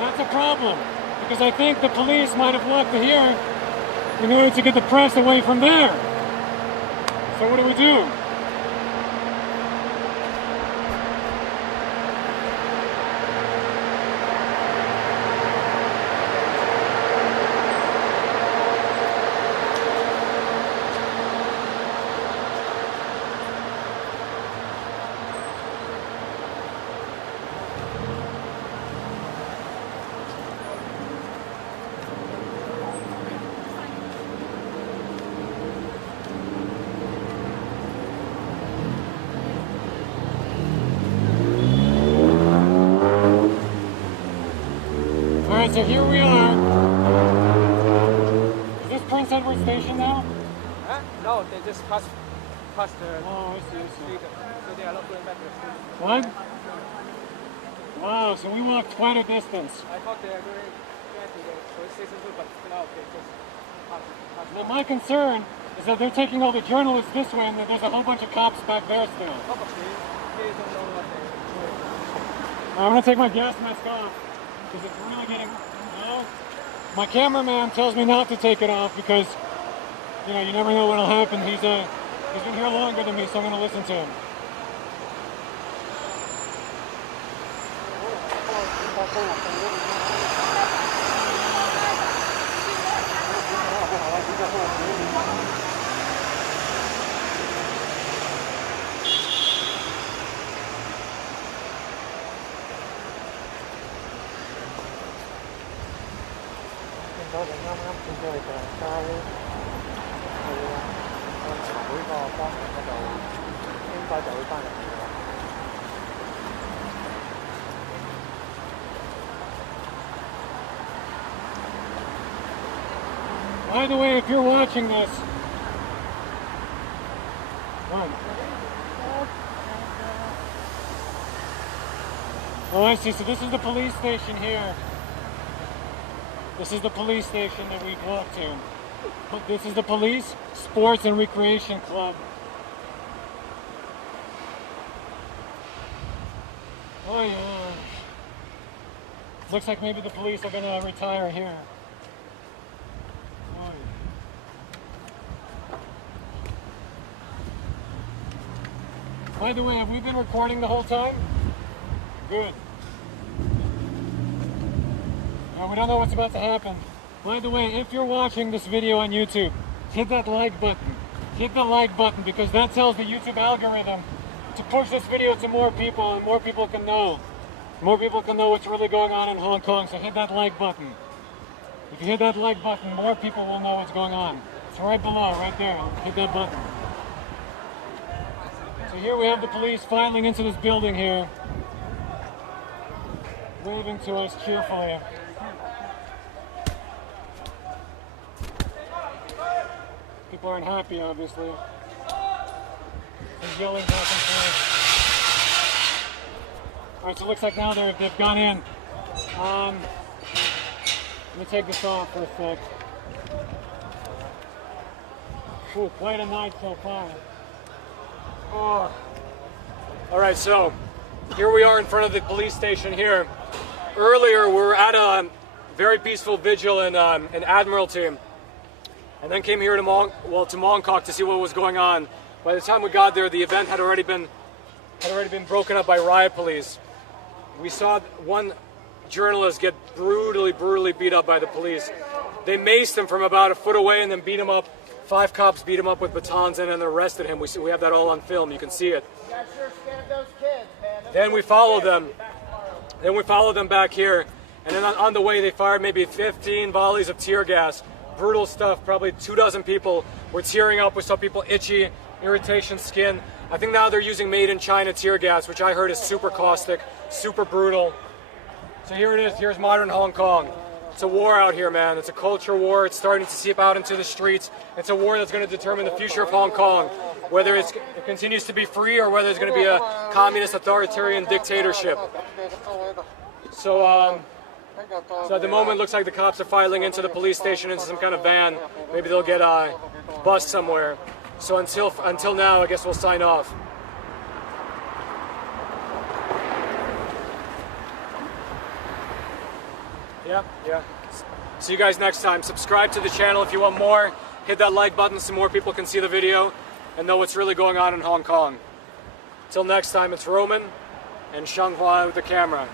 That's a problem, because I think the police might have walked to here in order to get the press away from there. So what do we do? Alright, so here we are. Is this Prince Edward Station now? Huh? No, they just passed the Oh, I see. street, so they are not going back to the street. What? Wow, so we walked quite a distance. I thought they are going to the police station too, but now they just passed. Now my concern is that they're taking all the journalists this way and that there's a whole bunch of cops back there still. Probably they don't know what they're doing. I'm gonna take my gas mask off because it's really getting. No, my cameraman tells me not to take it off because you know you never know what'll happen. He's been here longer than me, so I'm gonna listen to him. By the way, if you're watching this, run. Oh, I see. So this is the police station here. This is the police station that we've walked to. This is the Police, Sports and Recreation Club. Oh yeah. Looks like maybe the police are gonna retire here. Oh, yeah. By the way, have we been recording the whole time? Good. We don't know what's about to happen. By the way, if you're watching this video on YouTube, hit that like button. Hit the like button because that tells the YouTube algorithm to push this video to more people and more people can know. More people can know what's really going on in Hong Kong, so hit that like button. If you hit that like button, more people will know what's going on. It's right below, right there. Hit that button. So here we have the police filing into this building here, waving to us cheerfully. People aren't happy, obviously. They're yelling back and forth. Alright, so it looks like now they've gone in. Let me take this off for a sec. Ooh, quite a night so far. Oh. Alright, so here we are in front of the police station here. Earlier we were at a very peaceful vigil in Admiralty, and then came here to Mongkok to see what was going on. By the time we got there, the event had already been broken up by riot police. We saw one journalist get brutally beat up by the police. They maced him from about a foot away and then beat him up. 5 cops beat him up with batons and then arrested him. We have that all on film. You can see it. Then we followed them. Then we followed them back here. And then on the way, they fired maybe 15 volleys of tear gas. Brutal stuff. Probably 24 people were tearing up. We saw people itchy, irritation, skin. I think now they're using made in China tear gas, which I heard is super caustic, super brutal. So here it is. Here's modern Hong Kong. It's a war out here, man. It's a culture war. It's starting to seep out into the streets. It's a war that's going to determine the future of Hong Kong, whether it continues to be free or whether it's going to be a communist authoritarian dictatorship. So at the moment, it looks like the cops are filing into the police station into some kind of van. Maybe they'll get bus somewhere. So until now, I guess we'll sign off. Yeah. See you guys next time. Subscribe to the channel if you want more. Hit that like button so more people can see the video and know what's really going on in Hong Kong. Till next time, it's Roman and Shanghua with the camera.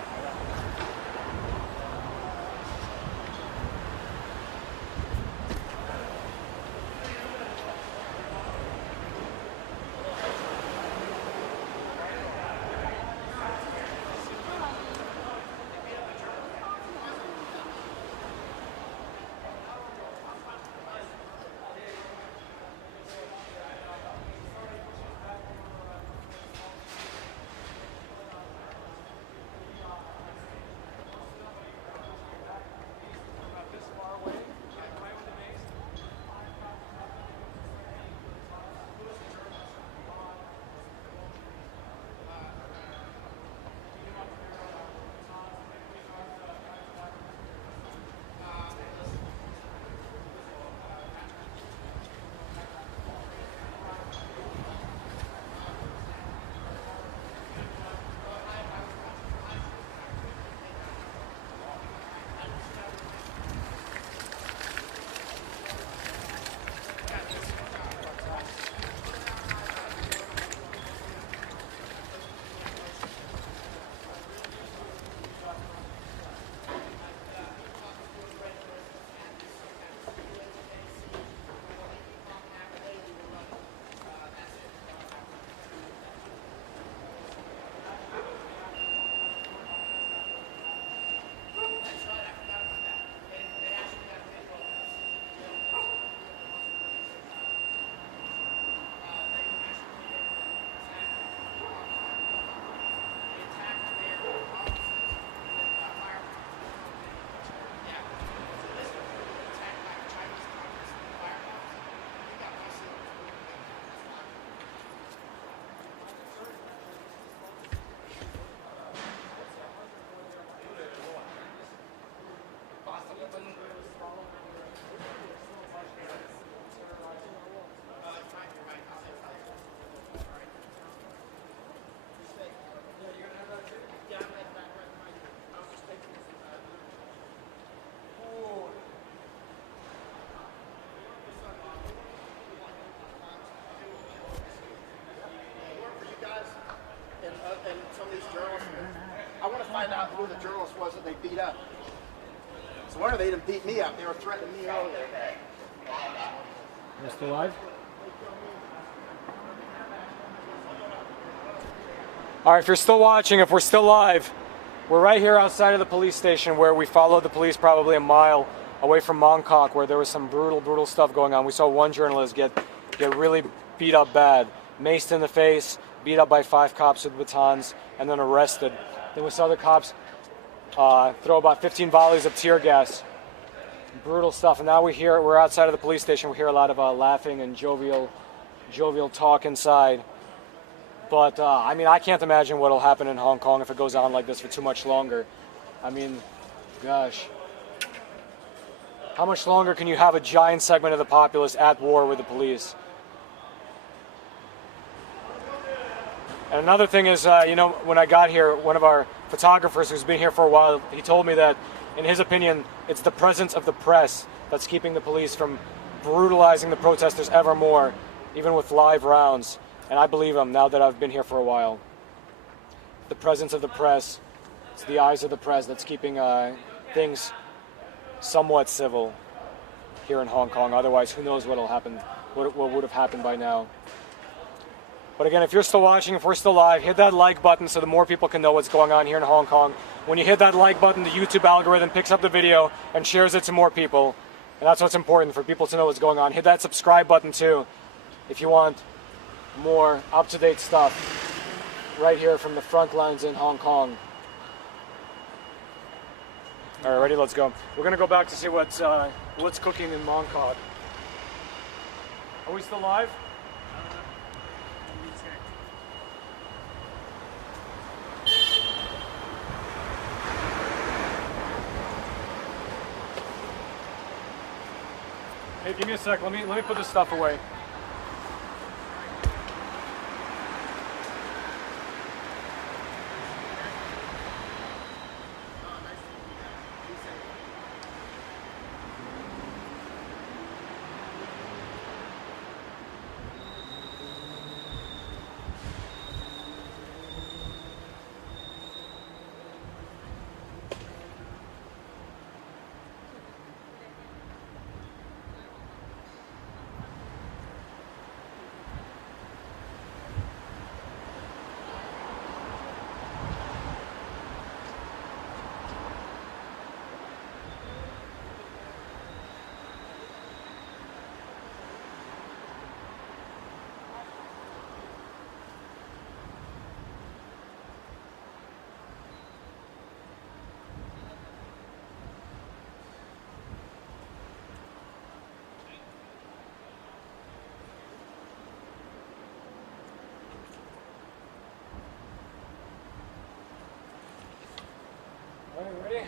and some of these journalists, I want to find out who the journalist was that they beat up. So wonder they didn't beat me up. They were threatening me earlier. You're still alive? All right, if you're still watching, if we're still live, we're right here outside of the police station where we followed the police probably a mile away from Mongkok, where there was some brutal stuff going on. We saw one journalist get really beat up bad, maced in the face, beat up by 5 cops with batons, and then arrested. Then we saw the cops throw about 15 volleys of tear gas. Brutal stuff. And now we're outside of the police station. We hear a lot of laughing and jovial talk inside. But I mean, I can't imagine what'll happen in Hong Kong if it goes on like this for too much longer. I mean, gosh. How much longer can you have a giant segment of the populace at war with the police? And another thing is, when I got here, one of our photographers who's been here for a while, he told me that, in his opinion, it's the presence of the press that's keeping the police from brutalizing the protesters ever more, even with live rounds. And I believe him now that I've been here for a while. The presence of the press, it's the eyes of the press that's keeping things somewhat civil here in Hong Kong. Otherwise, who knows what'll happen, what would have happened by now. But again, if you're still watching, if we're still live, hit that like button so that more people can know what's going on here in Hong Kong. When you hit that like button, the YouTube algorithm picks up the video and shares it to more people. And that's what's important, for people to know what's going on. Hit that subscribe button too, if you want more up-to-date stuff right here from the front lines in Hong Kong. All right, ready? Let's go. We're gonna go back to see what's cooking in Mong Kok. Are we still live? Hey, give me a sec. Let me put this stuff away. All right, ready?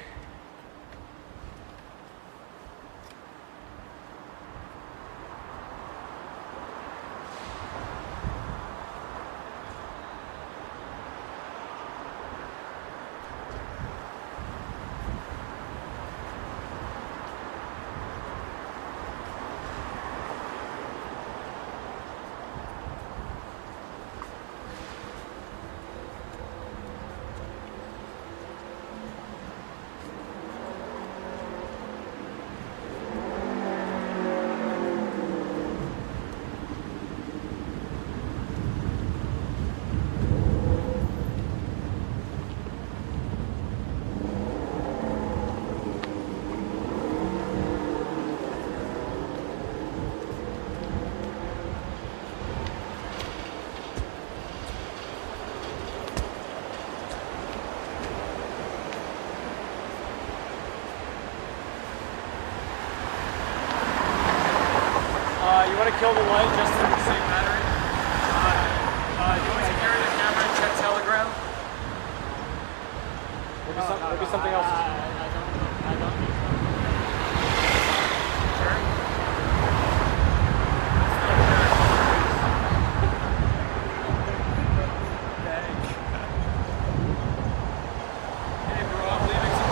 You want to kill the light just in the same battery? Do you want to carry the camera and check Telegram? Maybe something else. I don't think so. Sure? Hey bro, I'm leaving some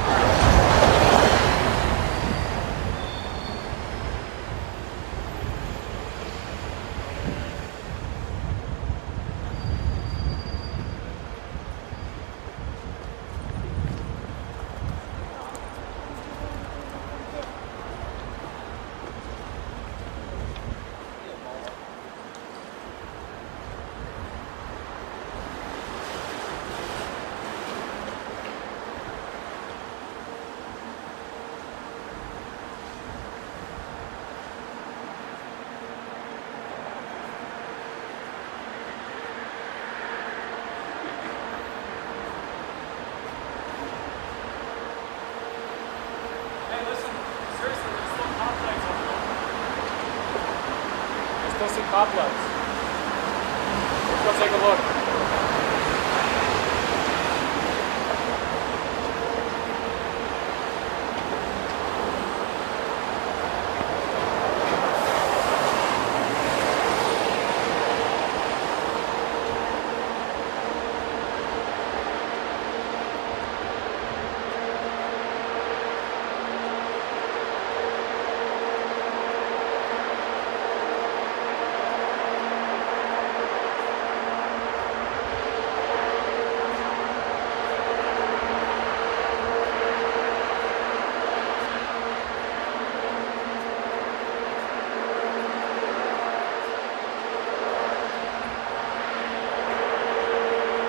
still see cop lights. Let's go take a look.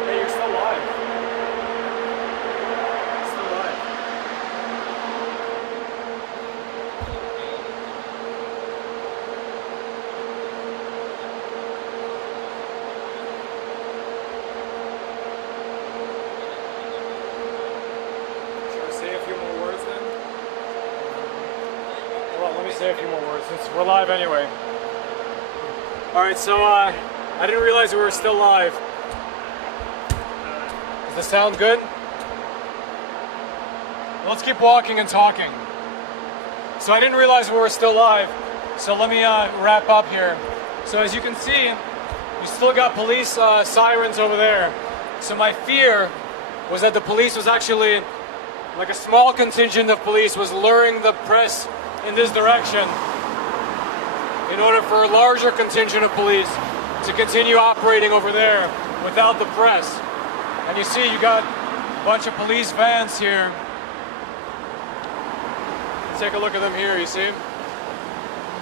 Hey, you're still live. Still live. Should I say a few more words then? Well, let me say a few more words since we're live anyway. Alright, so I didn't realize we were still live. Does this sound good? Let's keep walking and talking. So I didn't realize we were still live. So let me wrap up here. So as you can see, you still got police sirens over there. So my fear was that the police was actually, like a small contingent of police was luring the press in this direction in order for a larger contingent of police to continue operating over there without the press. And you see, you got a bunch of police vans here. Take a look at them here, you see?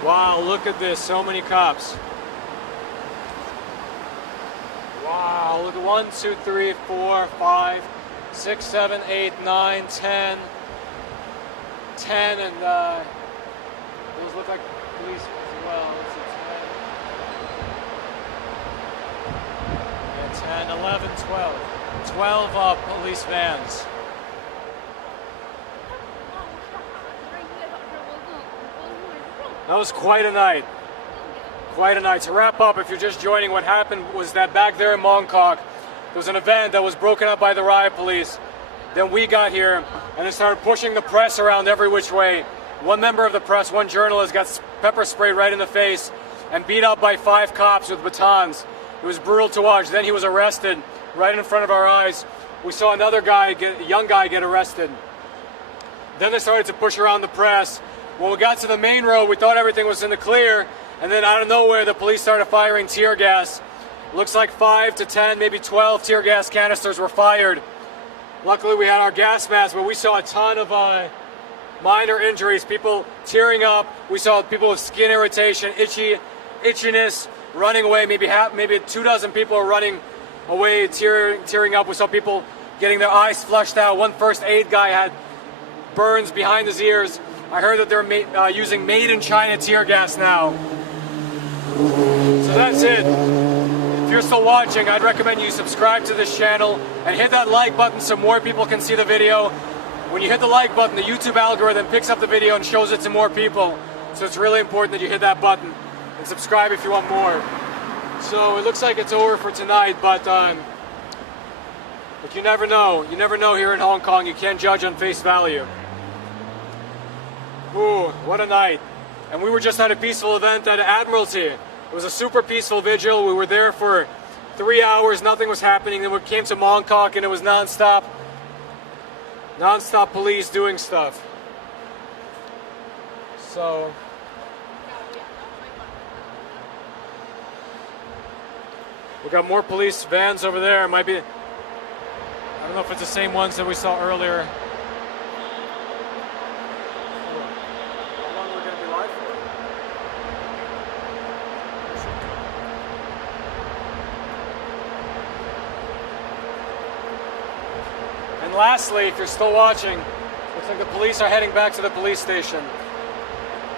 Wow, look at this, so many cops. Wow, look at 1, 2, 3, 4, 5, 6, 7, 8, 9, 10. 10 and those look like police as well. Let's see, 10. Yeah, 10, 11, 12. 12 police vans. That was quite a night. Quite a night. To wrap up, if you're just joining, what happened was that back there in Mongkok, there was an event that was broken up by the riot police. Then we got here and they started pushing the press around every which way. One member of the press, one journalist, got pepper sprayed right in the face and beat up by 5 cops with batons. It was brutal to watch. Then he was arrested right in front of our eyes. We saw another guy, a young guy, get arrested. Then they started to push around the press. When we got to the main road, we thought everything was in the clear, and then out of nowhere, the police started firing tear gas. Looks like 5 to 10, maybe 12 tear gas canisters were fired. Luckily, we had our gas masks, but we saw a ton of minor injuries, people tearing up. We saw people with skin irritation, itchiness, running away. Maybe 24 people were running away, tearing up. We saw people getting their eyes flushed out. One first aid guy had burns behind his ears. I heard that they're using made in China tear gas now. So that's it. If you're still watching, I'd recommend you subscribe to this channel and hit that like button so more people can see the video. When you hit the like button, the YouTube algorithm picks up the video and shows it to more people. So it's really important that you hit that button and subscribe if you want more. So it looks like it's over for tonight, but you never know. You never know here in Hong Kong. You can't judge on face value. Ooh, what a night. And we were just at a peaceful event at Admiralty. It was a super peaceful vigil. We were there for 3 hours, nothing was happening. Then we came to Mongkok and it was non-stop police doing stuff. So we got more police vans over there. It might be, I don't know if it's the same ones that we saw earlier. And lastly, if you're still watching, looks like the police are heading back to the police station.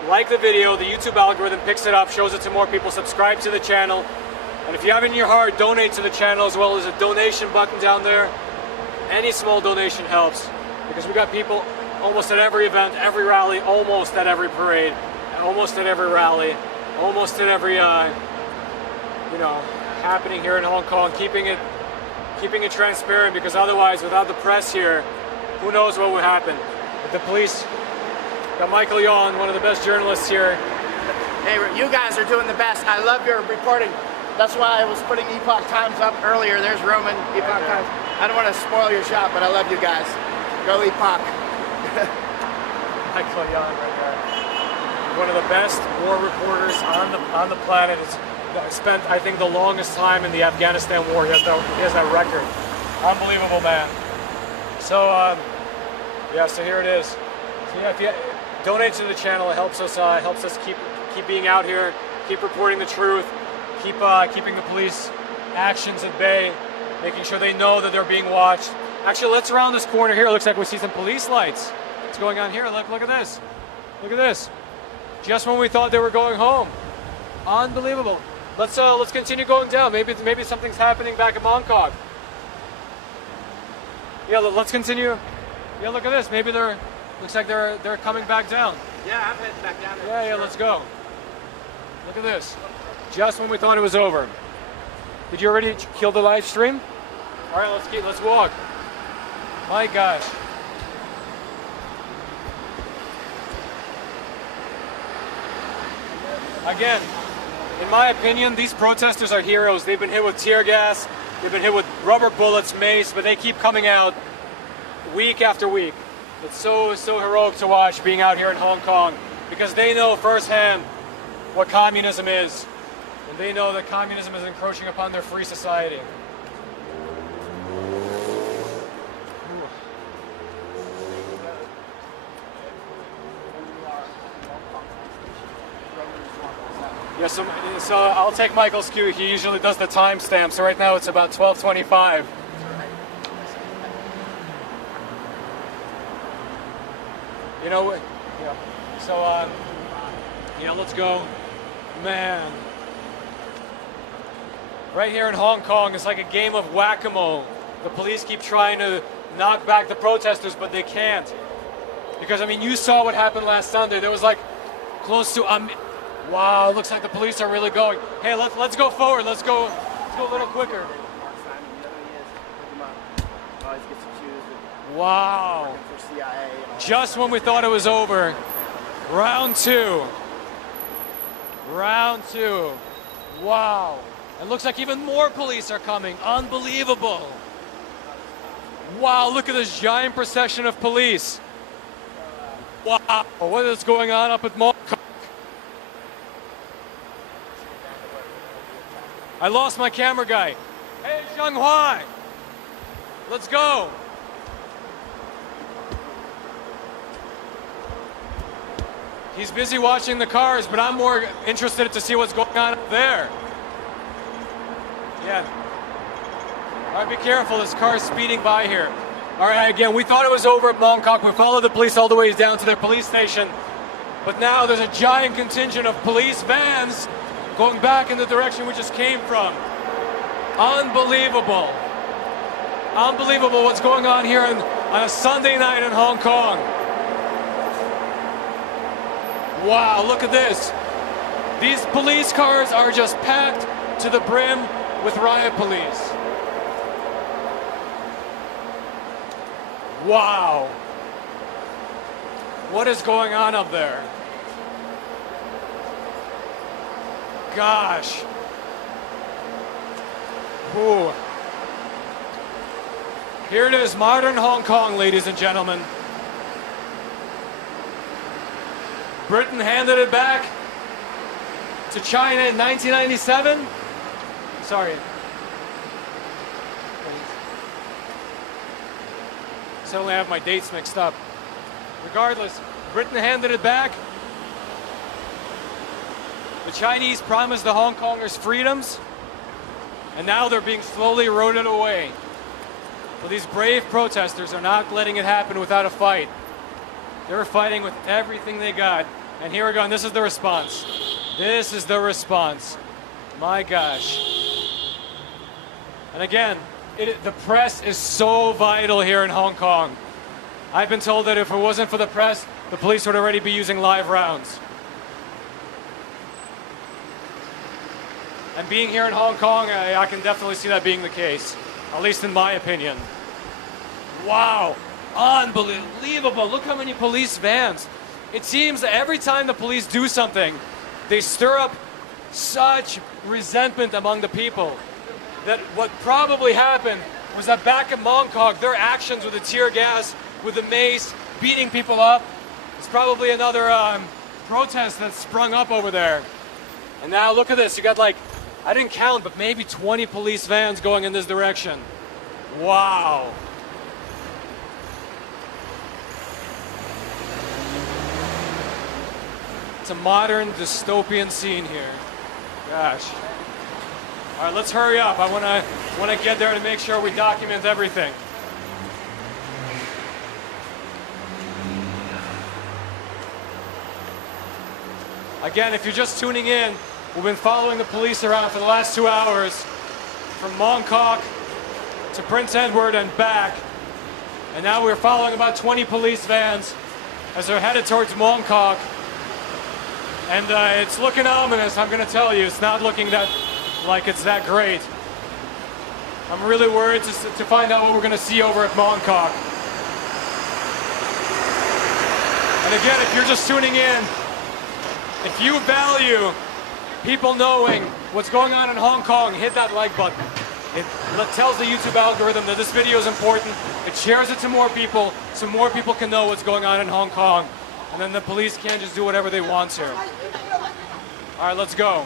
Like the video, the YouTube algorithm picks it up, shows it to more people, subscribe to the channel. And if you have it in your heart, donate to the channel as well. There's a donation button down there. Any small donation helps because we got people almost at every event, every rally, almost at every parade, almost at every rally. almost in every, happening here in Hong Kong, keeping it transparent, because otherwise, without the press here, who knows what would happen. But the police got Michael Yon, one of the best journalists here. Hey, you guys are doing the best. I love your reporting. That's why I was putting Epoch Times up earlier. There's Roman, Epoch Times. I don't want to spoil your shot, but I love you guys. Go Epoch. Michael Yon right there. One of the best war reporters on the planet. It's spent, I think, the longest time in the Afghanistan war. He has that record. Unbelievable man. So, so here it is. So yeah, if you donate to the channel, it helps us keep being out here, keep reporting the truth, keeping the police actions at bay, making sure they know that they're being watched. Actually, let's round this corner here. It looks like we see some police lights. What's going on here? Look at this. Look at this. Just when we thought they were going home. Unbelievable. Let's continue going down. Maybe something's happening back in Bangkok. Yeah, let's continue. Yeah, look at this. Maybe looks like they're coming back down. Yeah, I'm heading back down there. Yeah, let's go. Look at this. Just when we thought it was over. Did you already kill the live stream? All right, let's walk. My gosh. Again, in my opinion, these protesters are heroes. They've been hit with tear gas, they've been hit with rubber bullets, mace, but they keep coming out week after week. It's so heroic to watch being out here in Hong Kong, because they know firsthand what communism is. And they know that communism is encroaching upon their free society. Yeah, so I'll take Michael's cue. He usually does the timestamp. So right now it's about 12:25. You know, yeah. So let's go, man. Right here in Hong Kong, it's like a game of whack-a-mole. The police keep trying to knock back the protesters, but they can't. Because, I mean, you saw what happened last Sunday. There was like close to wow, it looks like the police are really going. Hey, let's go forward. Let's go a little quicker. Wow. Just when we thought it was over. Round two. Wow. It looks like even more police are coming. Unbelievable. Wow, look at this giant procession of police. Wow, what is going on up at Bangkok? I lost my camera guy. Hey, Shanghai, let's go. He's busy watching the cars, but I'm more interested to see what's going on up there. Yeah. All right, be careful. This car is speeding by here. All right, again, we thought it was over at Bangkok. We followed the police all the way down to their police station. But now there's a giant contingent of police vans going back in the direction we just came from. Unbelievable. Unbelievable what's going on here on a Sunday night in Hong Kong. Wow, look at this. These police cars are just packed to the brim with riot police. Wow. What is going on up there? Gosh. Ooh. Here it is, modern Hong Kong, ladies and gentlemen. Britain handed it back to China in 1997. Sorry. Suddenly I have my dates mixed up. Regardless, Britain handed it back. The Chinese promised the Hong Kongers freedoms, and now they're being slowly eroded away. Well, these brave protesters are not letting it happen without a fight. They're fighting with everything they got. And here we go, and this is the response. This is the response. My gosh. And again, the press is so vital here in Hong Kong. I've been told that if it wasn't for the press, the police would already be using live rounds. And being here in Hong Kong, I can definitely see that being the case, at least in my opinion. Wow, unbelievable. Look how many police vans. It seems that every time the police do something, they stir up such resentment among the people that what probably happened was that back in Mongkok, their actions with the tear gas, with the mace, beating people up, it's probably another protest that sprung up over there. And now look at this, you got like, I didn't count, but maybe 20 police vans going in this direction. Wow. It's a modern dystopian scene here. Gosh. All right, let's hurry up. I want to get there to make sure we document everything. Again, if you're just tuning in, we've been following the police around for the last 2 hours, from Mongkok to Prince Edward and back. And now we're following about 20 police vans as they're headed towards Mongkok. And it's looking ominous, I'm going to tell you. It's not looking like it's that great. I'm really worried to find out what we're going to see over at Mongkok. And again, if you're just tuning in, if you value people knowing what's going on in Hong Kong, hit that like button. It tells the YouTube algorithm that this video is important. It shares it to more people so more people can know what's going on in Hong Kong. And then the police can't just do whatever they want here. All right, let's go.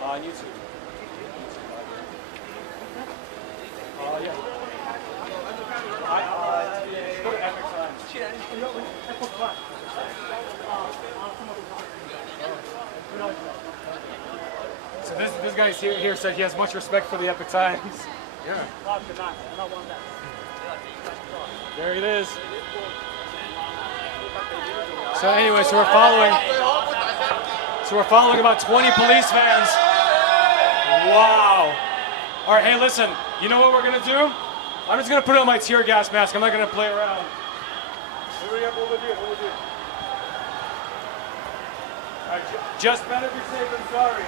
On YouTube. Yeah. Just go to Epoch Times. So this guy here said he has much respect for the Epoch Times. Yeah. There it is. So anyway, so we're following about 20 police vans. Wow. All right, hey, listen. You know what we're gonna do? I'm just gonna put on my tear gas mask. I'm not gonna play around. All right, just better be safe than sorry.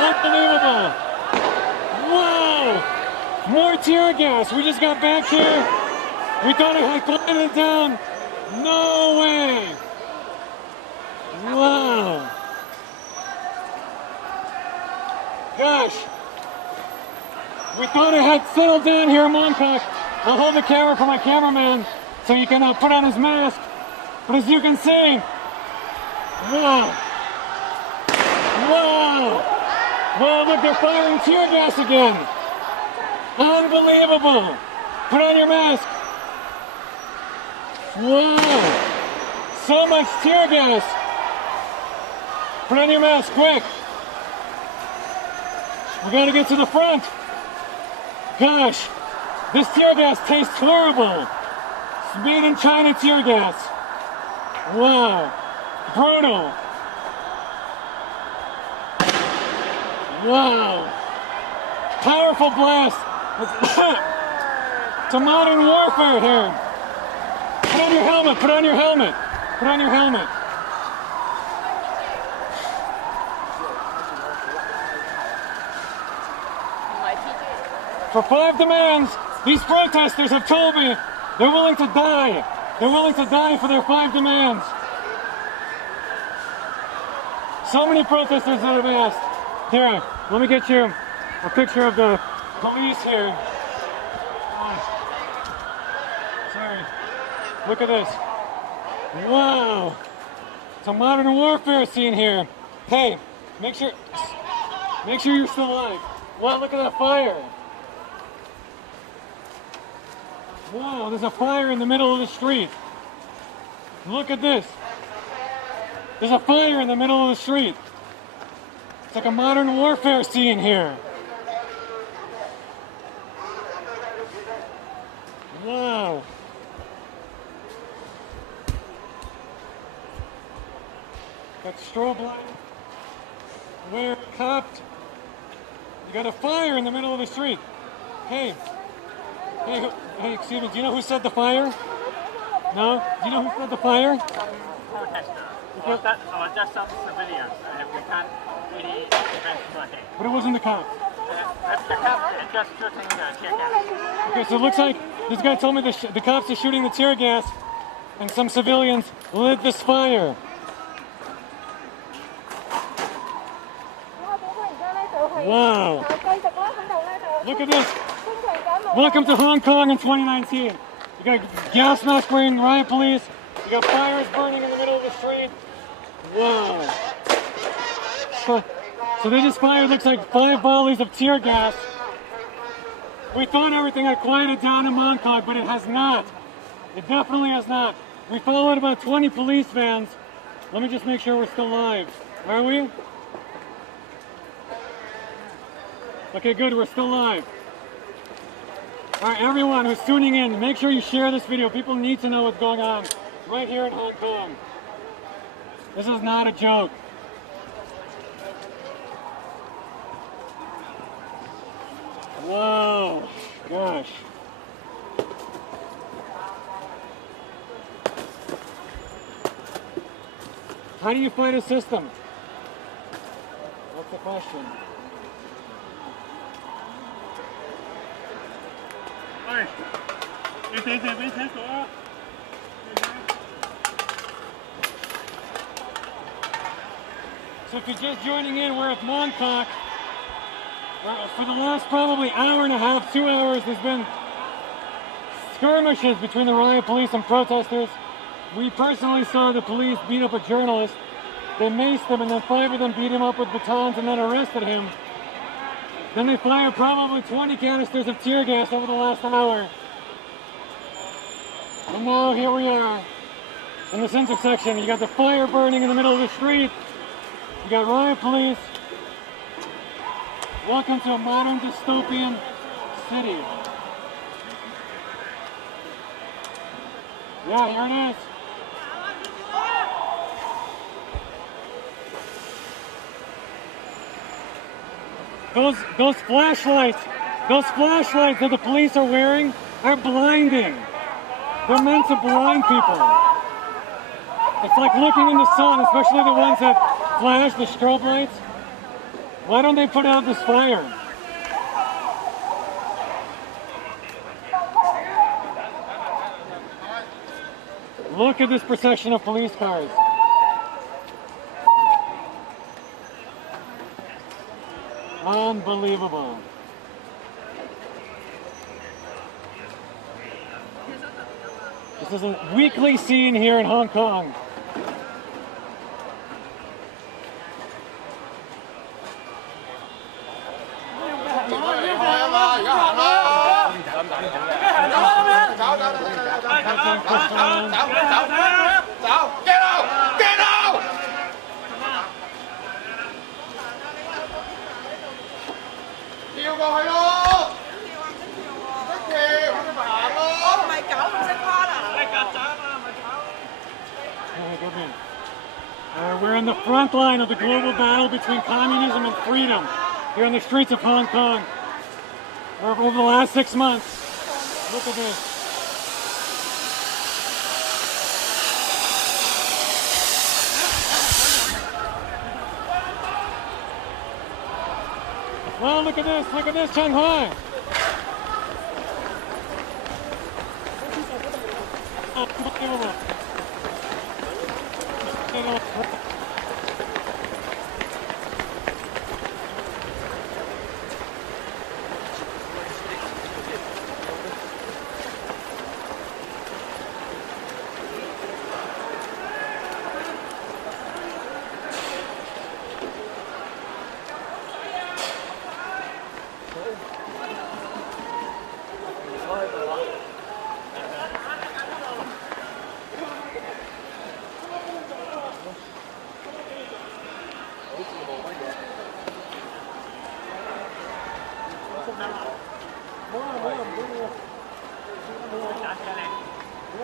Unbelievable! Wow! More tear gas. We just got back here. We thought it had glided down. No way! Wow! Gosh! We thought it had settled down here in Mongkok. I'll hold the camera for my cameraman so you can put on his mask. But as you can see, wow! Wow! Well, look, they're firing tear gas again. Unbelievable. Put on your mask. Wow. So much tear gas. Put on your mask, quick. We gotta get to the front. Gosh, this tear gas tastes horrible. It's made in China tear gas. Wow. Brutal. Wow. Powerful blast. It's a modern warfare here. Put on your helmet, put on your helmet. Put on your helmet. For 5 demands, these protesters have told me they're willing to die. They're willing to die for their 5 demands. So many protesters that have asked. Here, let me get you a picture of the police here. Sorry. Look at this. Wow. It's a modern warfare scene here. Hey, make sure you're still alive. Wow, look at that fire. Wow, there's a fire in the middle of the street. Look at this. There's a fire in the middle of the street. It's like a modern warfare scene here. Wow. Got strobe light. We're copped. You got a fire in the middle of the street. Hey, excuse me, do you know who set the fire? No? Do you know who set the fire? Protester. Or just some civilians. We can't really defend anything. But it wasn't the cops. The cops are just shooting the tear gas. Okay, so it looks like this guy told me the cops are shooting the tear gas and some civilians lit this fire. Wow. Look at this. Welcome to Hong Kong in 2019. You got gas mask wearing riot police. You got fires burning in the middle of the street. Wow. So they just fired, looks like 5 volleys of tear gas. We thought everything had quieted down in Hong Kong, but it has not. It definitely has not. We followed about 20 police vans. Let me just make sure we're still live. Are we? Okay, good, we're still live. All right, everyone who's tuning in, make sure you share this video. People need to know what's going on right here in Hong Kong. This is not a joke. Whoa, gosh. How do you fight a system? What's the question? So if you're just joining in, we're at Mongkok. For the last probably hour and a half, 2 hours, there's been skirmishes between the riot police and protesters. We personally saw the police beat up a journalist. They maced him, and then 5 of them beat him up with batons and then arrested him. Then they fired probably 20 canisters of tear gas over the last hour. And now here we are in this intersection. You got the fire burning in the middle of the street. You got riot police. Welcome to a modern dystopian city. Yeah, here it is. Those flashlights that the police are wearing are blinding. They're meant to blind people. It's like looking in the sun, especially the ones that flash, the strobe lights. Why don't they put out this fire? Look at this procession of police cars. Unbelievable. This is a weekly scene here in Hong Kong. We're in the front line of the global battle between communism and freedom here in the streets of Hong Kong. Over the last 6 months. Look at this. Well, look at this, Changhua. Unbelievable.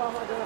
嚟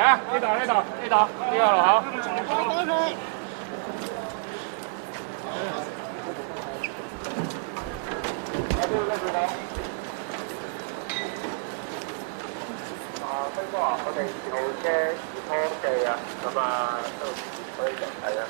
啊！呢度呢度呢度呢個路口。飛哥啊，我哋2號車2拖4啊，咁啊都可以入睇啊。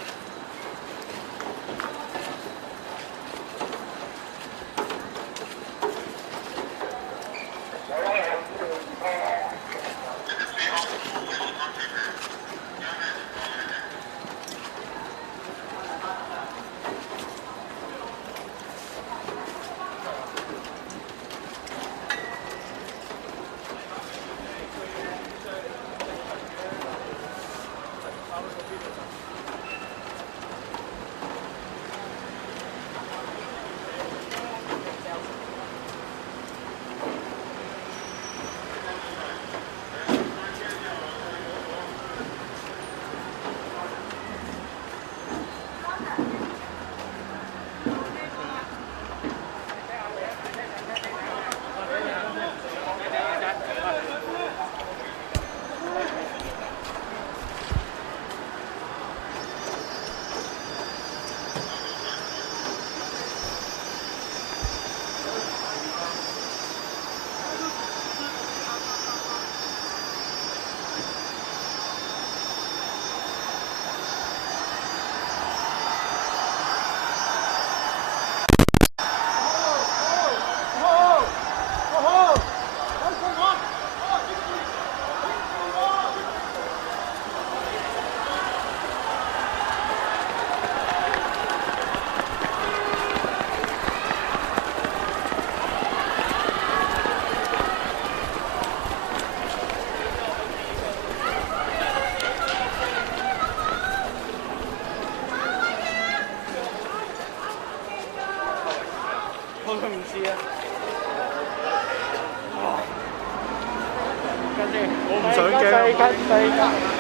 唔似啊。跟住，我唔想嘅。